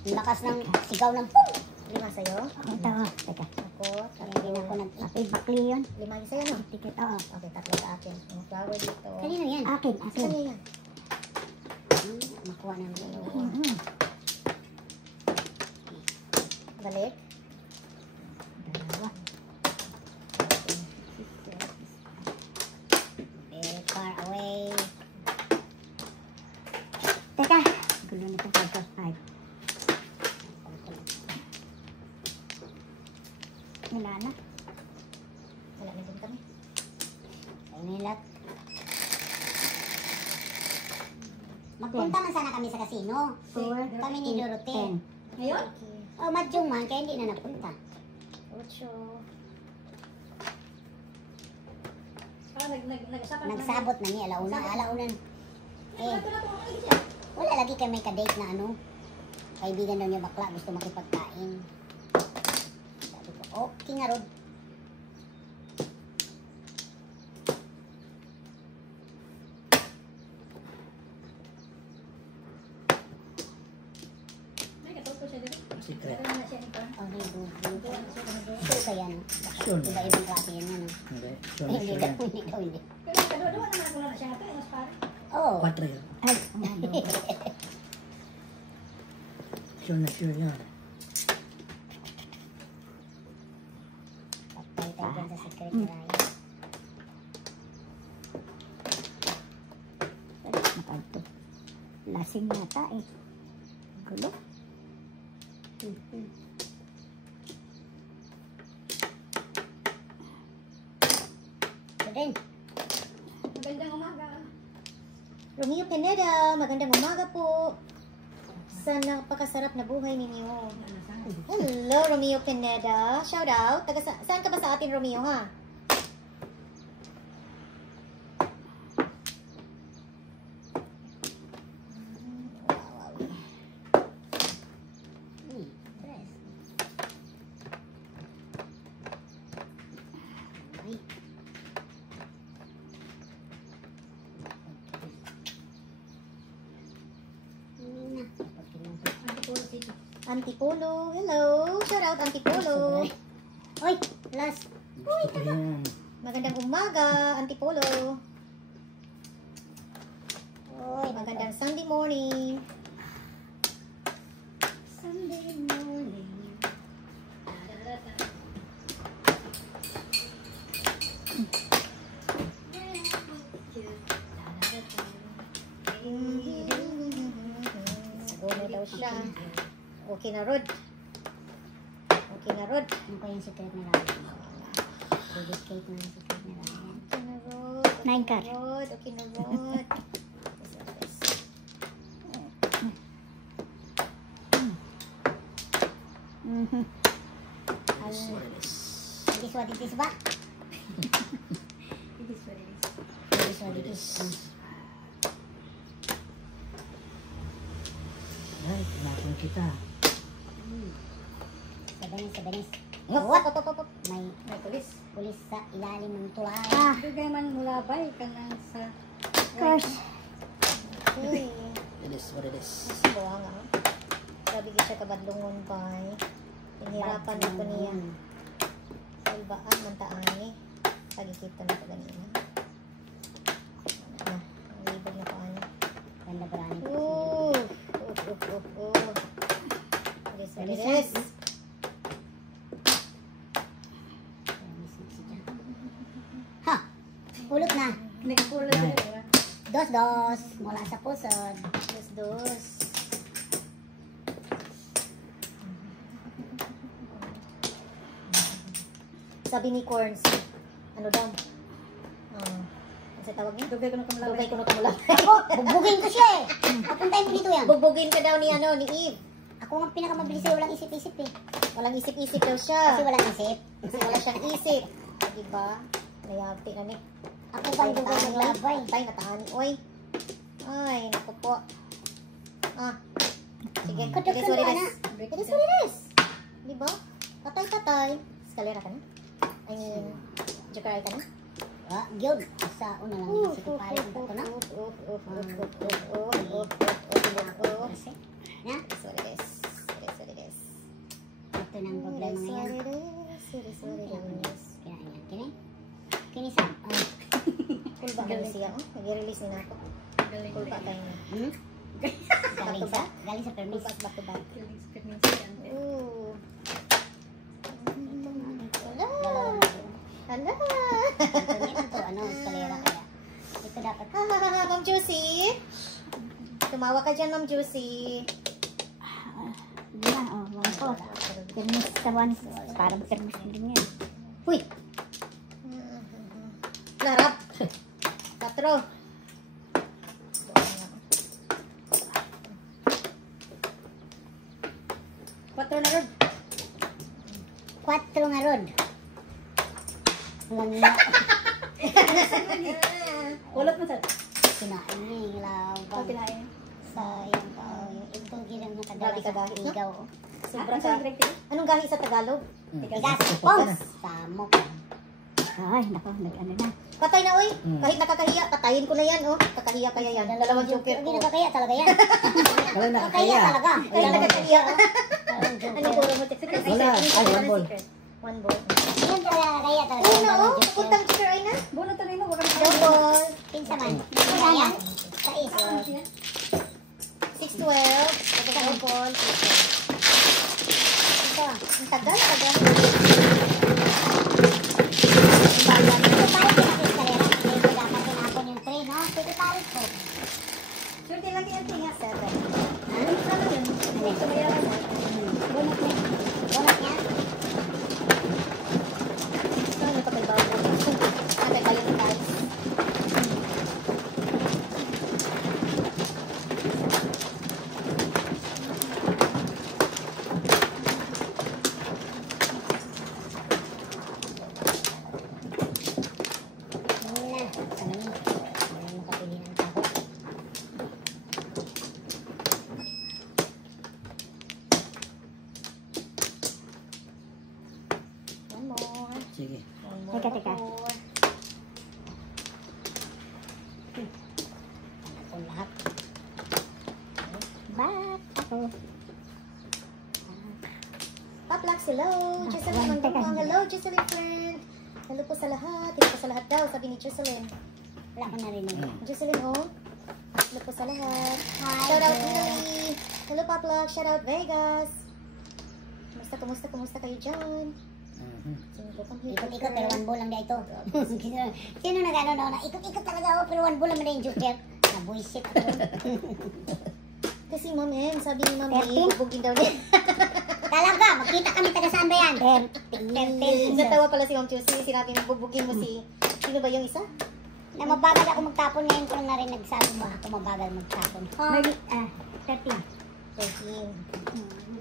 ang lakas ng sigaw ng pum. 5 sa'yo. Ito, teka. Ako, Hindi na ako bakli yun. 5 yung sa'yo, no? Ticket, oo. Okay, 3 sa akin. Yung flower dito. Kanino yan? Akin, Saan niya yan? Makuha ng dalawa. Balik. Dalawa. Very far away. Teka. Gulo nito 5. Wala na. Wala na din kami. Sa inilat. Magpunta man sana kami sa casino. Kami ni Dorothy. Ngayon? Oh, madyong man, kaya hindi na napunta. 8. Nagsabot na niya, alaunan. Eh, wala lagi kayo may kadate na ano. Kaibigan daw niya bakla, gusto makipagkain. Sabi ko, okay nga Rod. Secret. Oh, may bubo. Sure ka yan. Sure. Iba-ibang klase yan yan. Hindi. Hindi Sure. daw, hindi daw, hindi. Oo. 4 yun. Ay, Sure na sure yan. patay tayo dyan sa secret ni Ryan. Nakadto. Lasing yata eh. Gulo. Rin. Magandang umaga. Romeo Pineda, magandang umaga po. Sa napakasarap na buhay ninyo. Hello, Romeo Pineda. Shout out. Saan ka ba sa atin, Romeo, ha? Stress. Ay. Antipolo. Hello. Shout out, Antipolo. Oy, last. Gusto ko yan. Magandang umaga, Antipolo. Oy, Magandang Sunday morning. Sunday morning. Siguro daw siya. Okay na, Rod. Okay na, Rod. Ano ko yung secret ni Ryan? Dedicate na yung secret ni Ryan. Okay na, Rod. Okay Nine na, card. Rod. Okay na, Rod. Mhm. This is what it is. It is what it is ba? It is what it is. It is what it is. Ay, tinapon kita. Sabanis. Op, op, op, op, op. May May pulis. pulis sa ilalim ng tulay. Dugay man mulabay ka na sa... Curse. Okay. It is what it is. Buha nga. Sabi ko siya kabadlungon pa eh. Pinhirapan na ko niya. Salbaan man taani. Pagkikita na ko ganina. Na, ang libog na paano. Ganda parani. Ooh. Bilis. Ha! Ulot na. Nagpulo Ay. dito. Dos. Mula sa pusod. Dos. Sabi ni Corns, ano daw? Ano sa tawag niya? Dugay ko na kumulabay. Dugay ko na kumula. Ako, bubugin ko siya eh. Papuntahin mo dito yan. Bugbugin ka daw ni Eve. Ako ang pinakamabilis sa'yo, walang isip-isip eh. Walang isip-isip daw siya. Kasi walang isip. Kasi wala siyang isip. Diba? Nayati na ni. Ako bang dugay maglabay? Patay na taani. Oy. Ay, naku po. Sige. Kadaghan It is what it ka is. na. It is what it is. Diba? Patay. Eskalera ka na? I mean, Jokeray ka na? Gyud. Sa una lang yung sige pala ko na. Kasi, na? It is what it is. It is what it is. Ito na ang problema It is ngayon. what it is. It is what it is. Kaya niya. Kini? Kinisan. Cool ba kayo siya? Nag-release ni Nako. Cool ba tayo niya? Hmm? Galing sa Cool permis. ba back to back? Ooh. Hala. Hala. Ito, ano, eskalera kaya. Ito dapat. Ma'am Juicy. Tumawa ka dyan, Ma'am Juicy. Di ba? Oh, wala ko. Permis sa once. Parang permis din yan. Uy! Larap! 4. 4 na Rod. 4 nga rod. Lang na. Ulot mo sa... Kinain niya yung Oh, labang. pinain. Sayang ka. Ito ginang nakadala Grabe ka sa dahil, no? higaw. Sobra Sa ka. direct. Anong gahi sa Tagalog? Tigas. Pongs. Samok. Ay, nako, nag-ano na. Patay na, oy. Kahit nakakahiya, patayin ko na yan, oh. Kakahiya kaya yan. Dalawang joker Hindi ko. nakakaya talaga yan. Wala na Nakakaya kaya. talaga. Kahit nakakahiya. Dalawang Ano joker. puro mo? Secret. Wala. Ay, one ball. One ball. Yan talaga nakakaya talaga. Una, oh. Dalawang joker. Puntang joker ay na. Buno to rin mo, baka Double. Pinsa man. Kaya. Sais. 6-12. Ito sa double. Ito. Ang tagal. Tagal. Ito parang pinakiskalera. Ito dapat tinapon yung tray, no? Ito parang ko. Sure, din lang yan, tinga. 7. Ano yun? Ito ba yan? Bunot niya. Bunot niya. Ano pa kay Bago? Ano kay Bayo ng guys? One more. Sige. One more. Teka, teka. Ako lahat. Back ako. Paplax, hello. Jocelyn, one, teka. Manggong. Hello, Jocelyn friend. Hello po sa lahat. Hello po sa lahat daw, sabi ni Jocelyn. Wala ko narinig. Jocelyn, oh. Hello po sa lahat. Hi, Shout out girl. Italy. Hello, Paplax. Shout out Vegas. Kumusta kayo dyan? Sino ko pang Ikot-ikot pero one ball lang dia ito. Sino nag-ano na? Ikot-ikot talaga ako pero one ball lang na yung joker. Nabuisit ako. Kasi Ma'am M, sabi ni Ma'am 13? bubugin daw niya. Talaga, magkita kami taga saan ba yan? 13. Natawa pala si Ma'am Chelsea. Sinabi mo bubugin mo si... Sino ba yung isa? Na mabagal ako magtapon ngayon ko lang narinig sabi mo ako mabagal magtapon. May, 13. 13.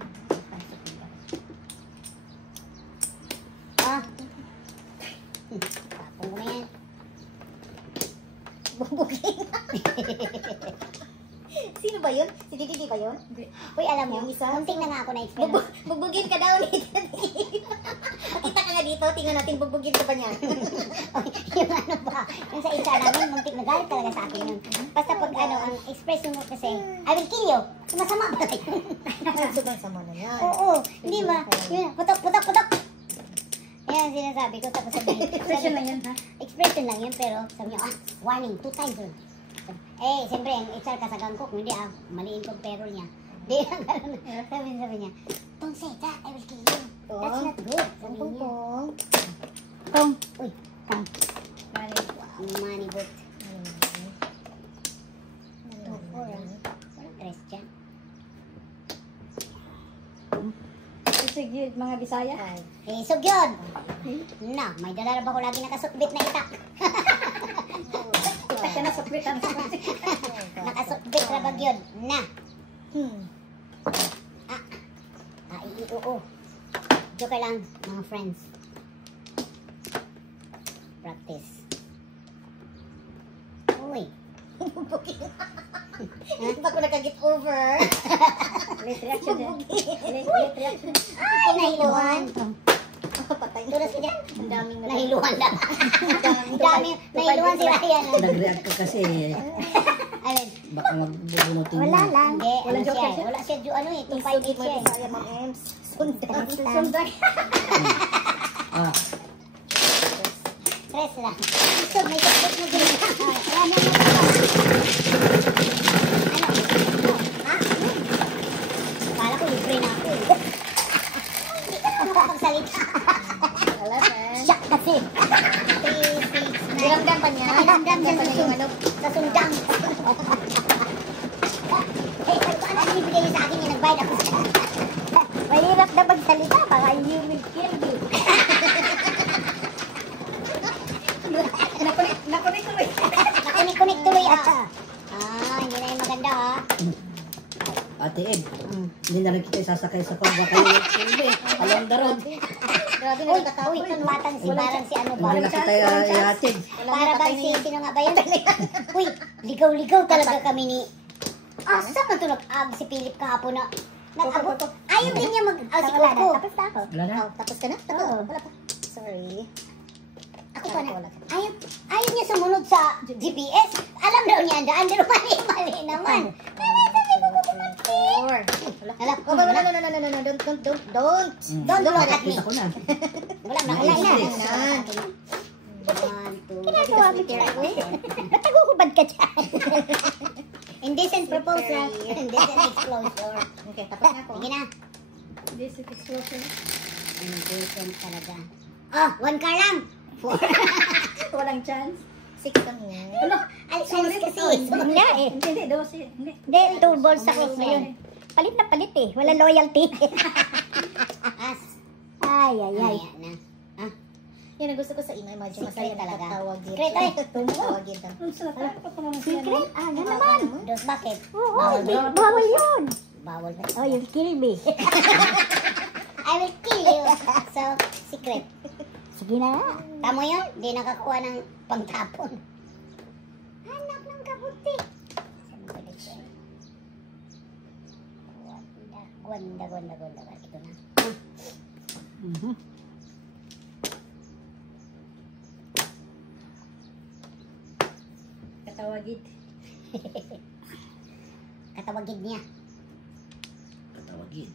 Ah. Tapon ko na yan. Bubugin. Sino ba yun? Si Didi ba yun? Uy, alam mo, Yung isa? munting na nga ako na-experience. Bubugin ka daw ni Makita ka nga dito, tingnan natin bubugin ka ba niya. Yung ano ba, yung sa isa namin, muntik na galit talaga sa akin yun. Basta pag ano, ang expression mo kasi, I will kill you. Masama ba yun? Sobrang sama na yan. Oo, hindi ba? Yun, putok, putok, putok. Yan ang sinasabi ko, tapos sabi, Expression lang yan, ha? expression lang yun, pero sabi niya, warning, 2 times yun. Eh, siyempre, ang HR kasagang ko, kung hindi maliin ko pero niya. Di lang gano'n. Sabi niya, don't say that, I will kill you. That's not good. Sabi Pong niya. pong. Kong. Uy, Kang. wow, money boot. 2-4, walang tres dyan. Sige, mga Bisaya. Eh, sugyon! Na, may dala na ba ko lagi nakasukbit na itak? Kita ka na sa plate. Nakasukbit na bag yun. Na. Oo. Joke lang, mga friends. Practice. Uy. Hindi pa ko nag-get over. Late reaction yan. Late reaction. Ay, nahiluhan. Patay. Tulas ka dyan? Ang daming Nahiluhan lang. Ang dami. Nahiluhan si Ryan. Nag-react ka kasi. Ayun. Baka magbubunutin Wala mo. lang. Hindi, Wala ano joke siya? siya? Wala siya, ano eh, 258 Isugid mo siya yung Bisaya, Ma'am Ems. Sundan. Sundan. Ah, Stress lang. Isog, may tukot mo din. Ayan, yan. Ano? Ha? Kala ko libre na ako. Hindi ka pa makapagsalita. Wala na. Siyak kasi. 3, 6, 9. Diramdam pa niya. Nakaramdam dyan sa yung ano. sa sundang. Eh, ano ibigay niyo sa akin yung nagbayad ako sa... Mahirap na magsalita, baka you will kill me. Nakunik tuloy. Nakunik-kunik tuloy ata. Hindi na yung maganda ha. Ate Ed, hindi na rin kita sasakay sa pag baka yung silbi. Along the road. Grabe na Uy, nakatawa. parang si ano ba? Hindi na kita ihatid. Para bang si, sino nga ba yan? Uy, ligaw-ligaw talaga kami ni... Asa man ito nag-ag si Philip kahapon na... Nag-abot. Ayaw din niya mag... si Coco. Tapos na ako. Wala na. Oh, tapos ka na? Tapos? Wala pa. Sorry. Ako pa na. Ayaw niya sumunod sa GPS. Alam daw niya ang daan. Pero mali naman. Four. Hala, Oh, no. Don't. Don't look at me. Kita ko na. Wala na. Wala na. Tingnan. 1, 2, Ginagawa mo careful. Natagukubad ka dyan. Indecent proposal. Indecent exposure. Okay, tapos na ako. Sige na. This is explosion. Indecent talaga. Oh, 1 car lang. 4. Walang chance. 6 lang yan. Alis kasi. Wala eh. Hindi, 12. Hindi. Hindi, 2 balls ako ngayon. Palit na palit eh. Wala loyalty. As. Ay. Ayan na. Yan ang gusto ko sa ina. Imagine, Secret masaya talaga. nakatawagin. Secret ay. Tawagin ka. Ang sarap. Ano pa naman siya? Secret? Ah, ano naman? Dos bakit? Oo, Bawal ba? bawal yun. Bawal ba? Oh, you'll kill me. I will kill you. So, secret. Sige na nga. Tamo yun? Di nakakuha ng pangtapon. Anak ng kabuti. Gwanda. Ito na. Katawagid. Katawagid niya. Katawagid.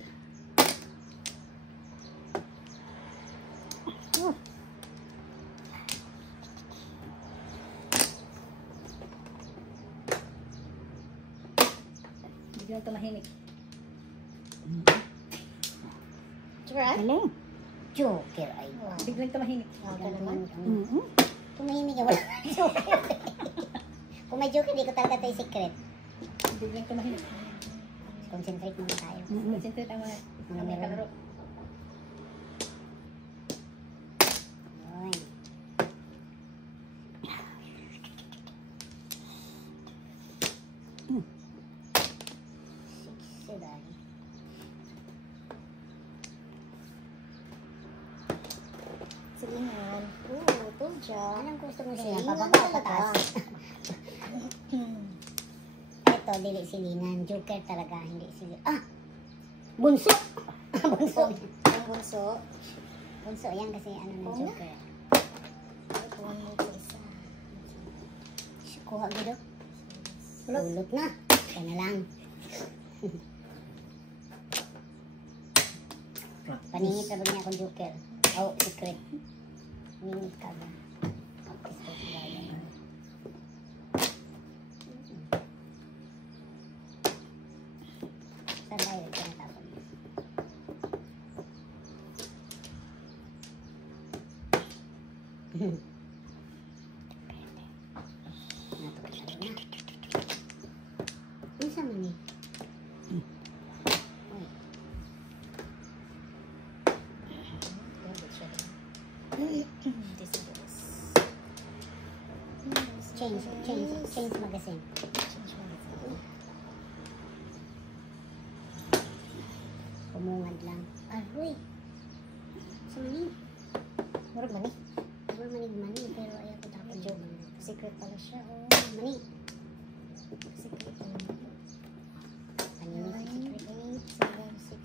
Biglang tumahimik. Right? Galing. Joker ay. Biglang tumahimik. Okay naman. Tumahimik ka. Wala na joker. Kung may joker, di ko talaga tayo secret. Biglang tumahimik. Concentrate muna tayo. Concentrate ang mga kalaro. Ay. Seven. Silingan. Told ya. Anong gusto mo siya? Silingan Pababa o talaga. pataas? Ito, dili silingan. Joker talaga, hindi silingan. Ah! Bunso! Bunso. Ang bunso. Bunso, yan kasi ano na Oo nga. joker. Kuha mo ito isa. Kuha gudo. Ulot na. Kaya na lang. Paningit na ba niya akong joker? Oh, secret. Paningit ka ba? Saan tayo? Tinatapon. Natukit na. Ano sa mani? Change magazine. Pumungad lang. Aroy! Sa mani? Murag mani. Aroy manig-mani, pero ayaw ko tapos yung mani. Secret pala siya. Oh. Mani. Secret. Paningit sa secret. 8, 7, 6,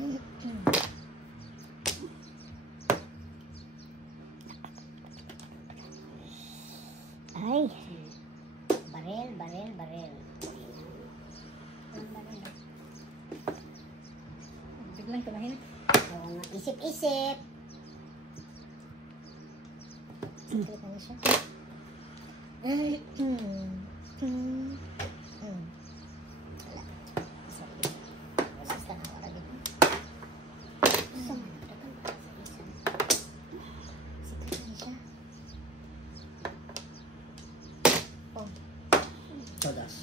5, 4, 3. Ay! Barel. Biglang tumahimik. Oo nga. Isip-isip. Secret na siya. Wala. Sorry. Basta na wala din. Secret na siya. Oh. Todas.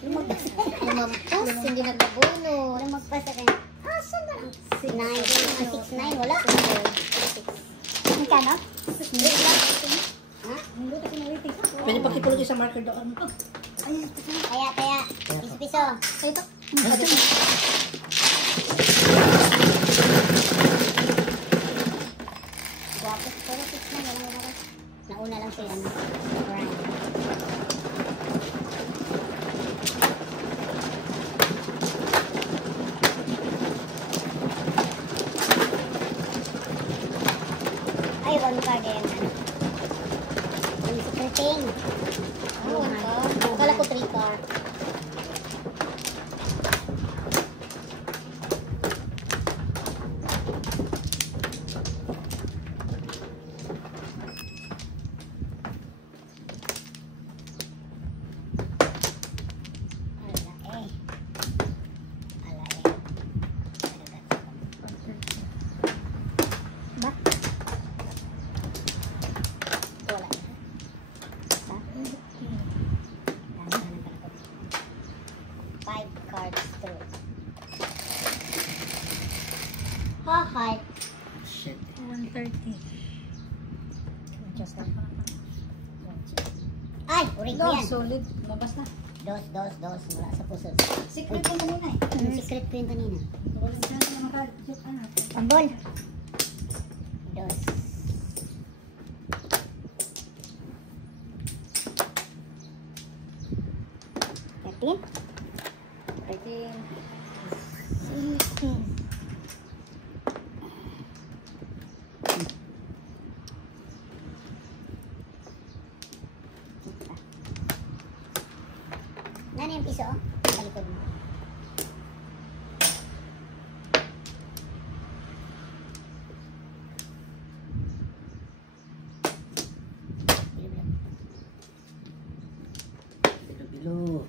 Lumagpas. Lumampas. Hindi nagbabono. Lumagpas sa kanya. Ah, saan ba lang? 6-9. Wala. 6. Ang kano? Ha? Hindi kasi nalitig. Pwede pakipulog sa marker doon. Kaya. Piso-piso. Ito. Guwapo. Pero 6 na. Walang lumabas. Nauna lang si ano. Ryan. Ay, 1 card yung ano. Yung secreting. Oh, akala ko 3 car. Ala eh. Ala eh. Ba? Wala. Ba? Dahan-dahan ka na po. 5 cards through. Ha, heart. Shit. 130. Just na. Ay, uring ko Go, yan. solid. Labas na. Dos. Wala sa puso. Secret mo kanina eh. Secret ko yun kanina. Wala siya na makard. Ano? Ambol. Dos. Thirteen. 13. Nana yung piso? Talikod mo. Bilo-bilo.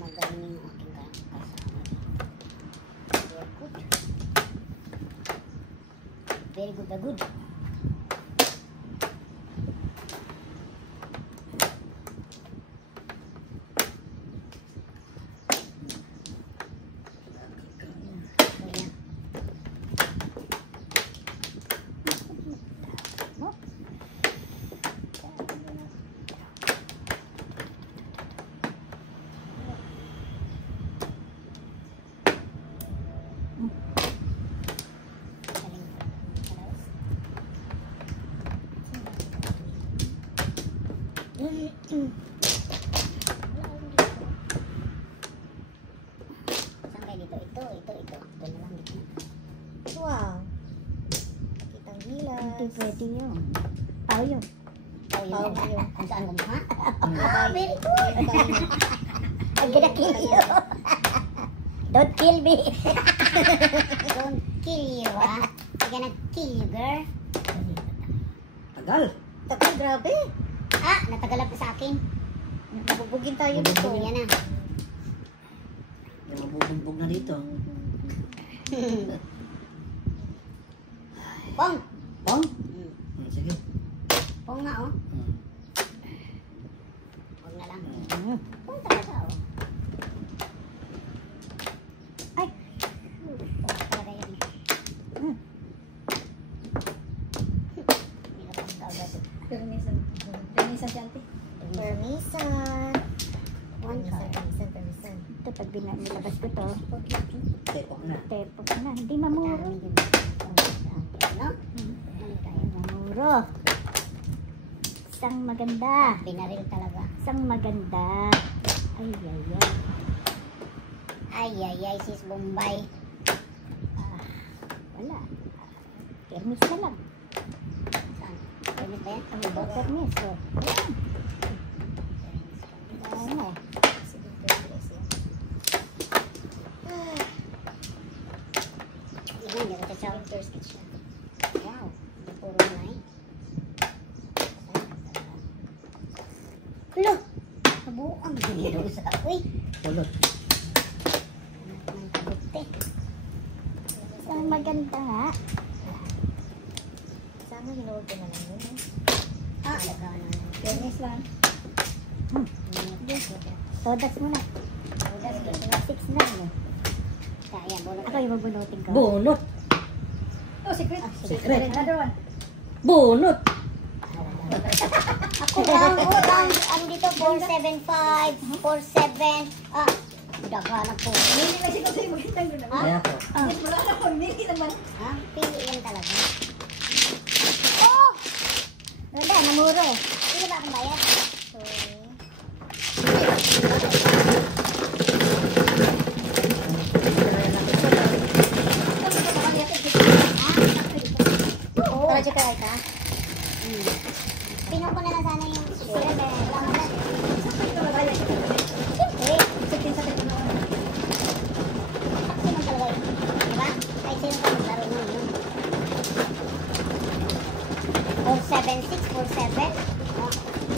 Magaling yung aking kasama. Very good. Very good. Ayan. Saan kayo dito? Ito. Ito na lang dito. Wow. Kitang gilas. Hindi pwede yun. Pao yun. Pao Pao yun. yun. Kung saan kumuha? Very good. I'm gonna kill you. Don't kill me. Don't kill you, ah. I'm gonna kill you, girl. Tagal. Tagal, grabe. Ah, natagalan pa sa akin. Bubugin tayo dito. Yan na. Yung mabubugbog na dito. Pong! Pong? Hmm. Sige. Pong nga, oh. Hmm. Huwag na lang. Pong talaga, oh. Ay! Pong talaga yun, eh. Nilabas ka agad. Permisan. Permisan si ate. Permisan. One card. Permisan. Ito, pag nilabas ko to, Tepok na. tepok na. Hindi mamuro. No? Ano tayo? Mamuro. Isang maganda. Binaril talaga. Isang maganda. Ay, ay, ay. Ay, ay, ay, sis Bombay. Ah, wala. Permis na lang. Saan? Permis ba yan? Ano ba? Permis. Oh. Ayan. Ano? Sige, permis yan. biscuit siya. Wow. Puro na eh. Lo! Nabuang ginilo sa uy. Pulot. Ang kabuti. Ang maganda nga. Sana hinuod ko na lang yun. Alaga na. Fairness lang. Sodas muna. Sodas. 6 na. Kaya, bunot. Ako yung mabunutin ko. Bunot. Oh, secret. Secret. Another one. Bunot. Ako lang, ano dito, 475, 47, daghan po. Hindi lang siya sa'yo magkitang doon. Kaya po. Yes, wala na po. Hindi naman. Ha? Pili yan talaga. Oh! Ganda, namuro. Sino ba akong bayad? Sorry. Oo. Para dyan ka, Aita. Pinuha ko na lang sana yung sila na lang na. Sino talaga yun? Diba? Kahit sino ka maglaro nun yun. 476, 47. Oh,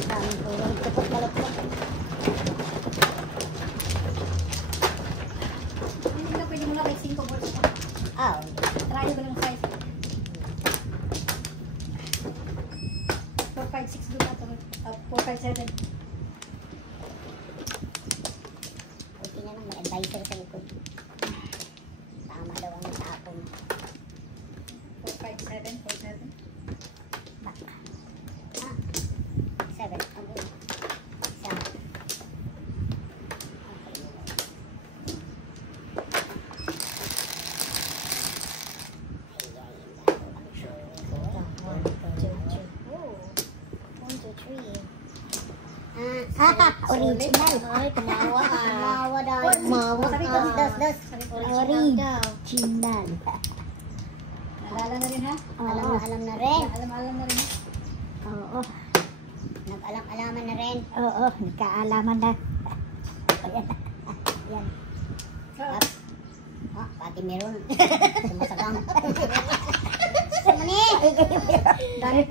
daming puro. Tupot-balot-pot. Hindi na pwede mo na like 5 balls. Ah, Try ko lang 5. 4, 5, 6 doon natin. 4, 5, 7. buti na lang may advisor sa likod. Tama daw ang tapon. 4, 5, 7, 4, 7. Baka. 7. Ang ulo. Isa. One, two, three. Oh. 1, 2, 3. Original. Ay, tumawa ka. Mawa daw. Mawa Sabi ka. ko, Das. Original daw. Original. Naalala na rin ha? Alam na rin. Alam na rin ha? Oo. Nag-alam-alaman na rin. Oo, nagkaalaman na. Ayan. Yan. So, Pati meron. Sumasagang. Sumani. dahil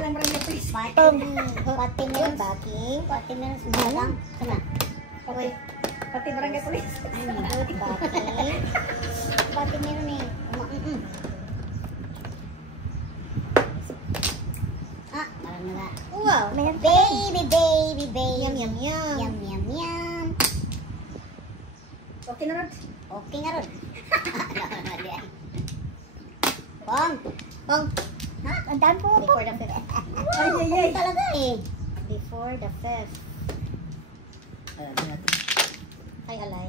lang rin yung face. Pati meron. Backing. Pati meron sumasagang. Sama. Okay. Pati barangay police. Backing. Pati meron eh. Parang nala. Wow, meron pa rin. Baby. Yum, yum, yum. Yum. Okay na rin. Okay nga ron. Pong. Pong. Ha? Ang dami po. Before the fifth. Ay. Talaga eh. Before the fifth. Ayan natin. Ay, alay.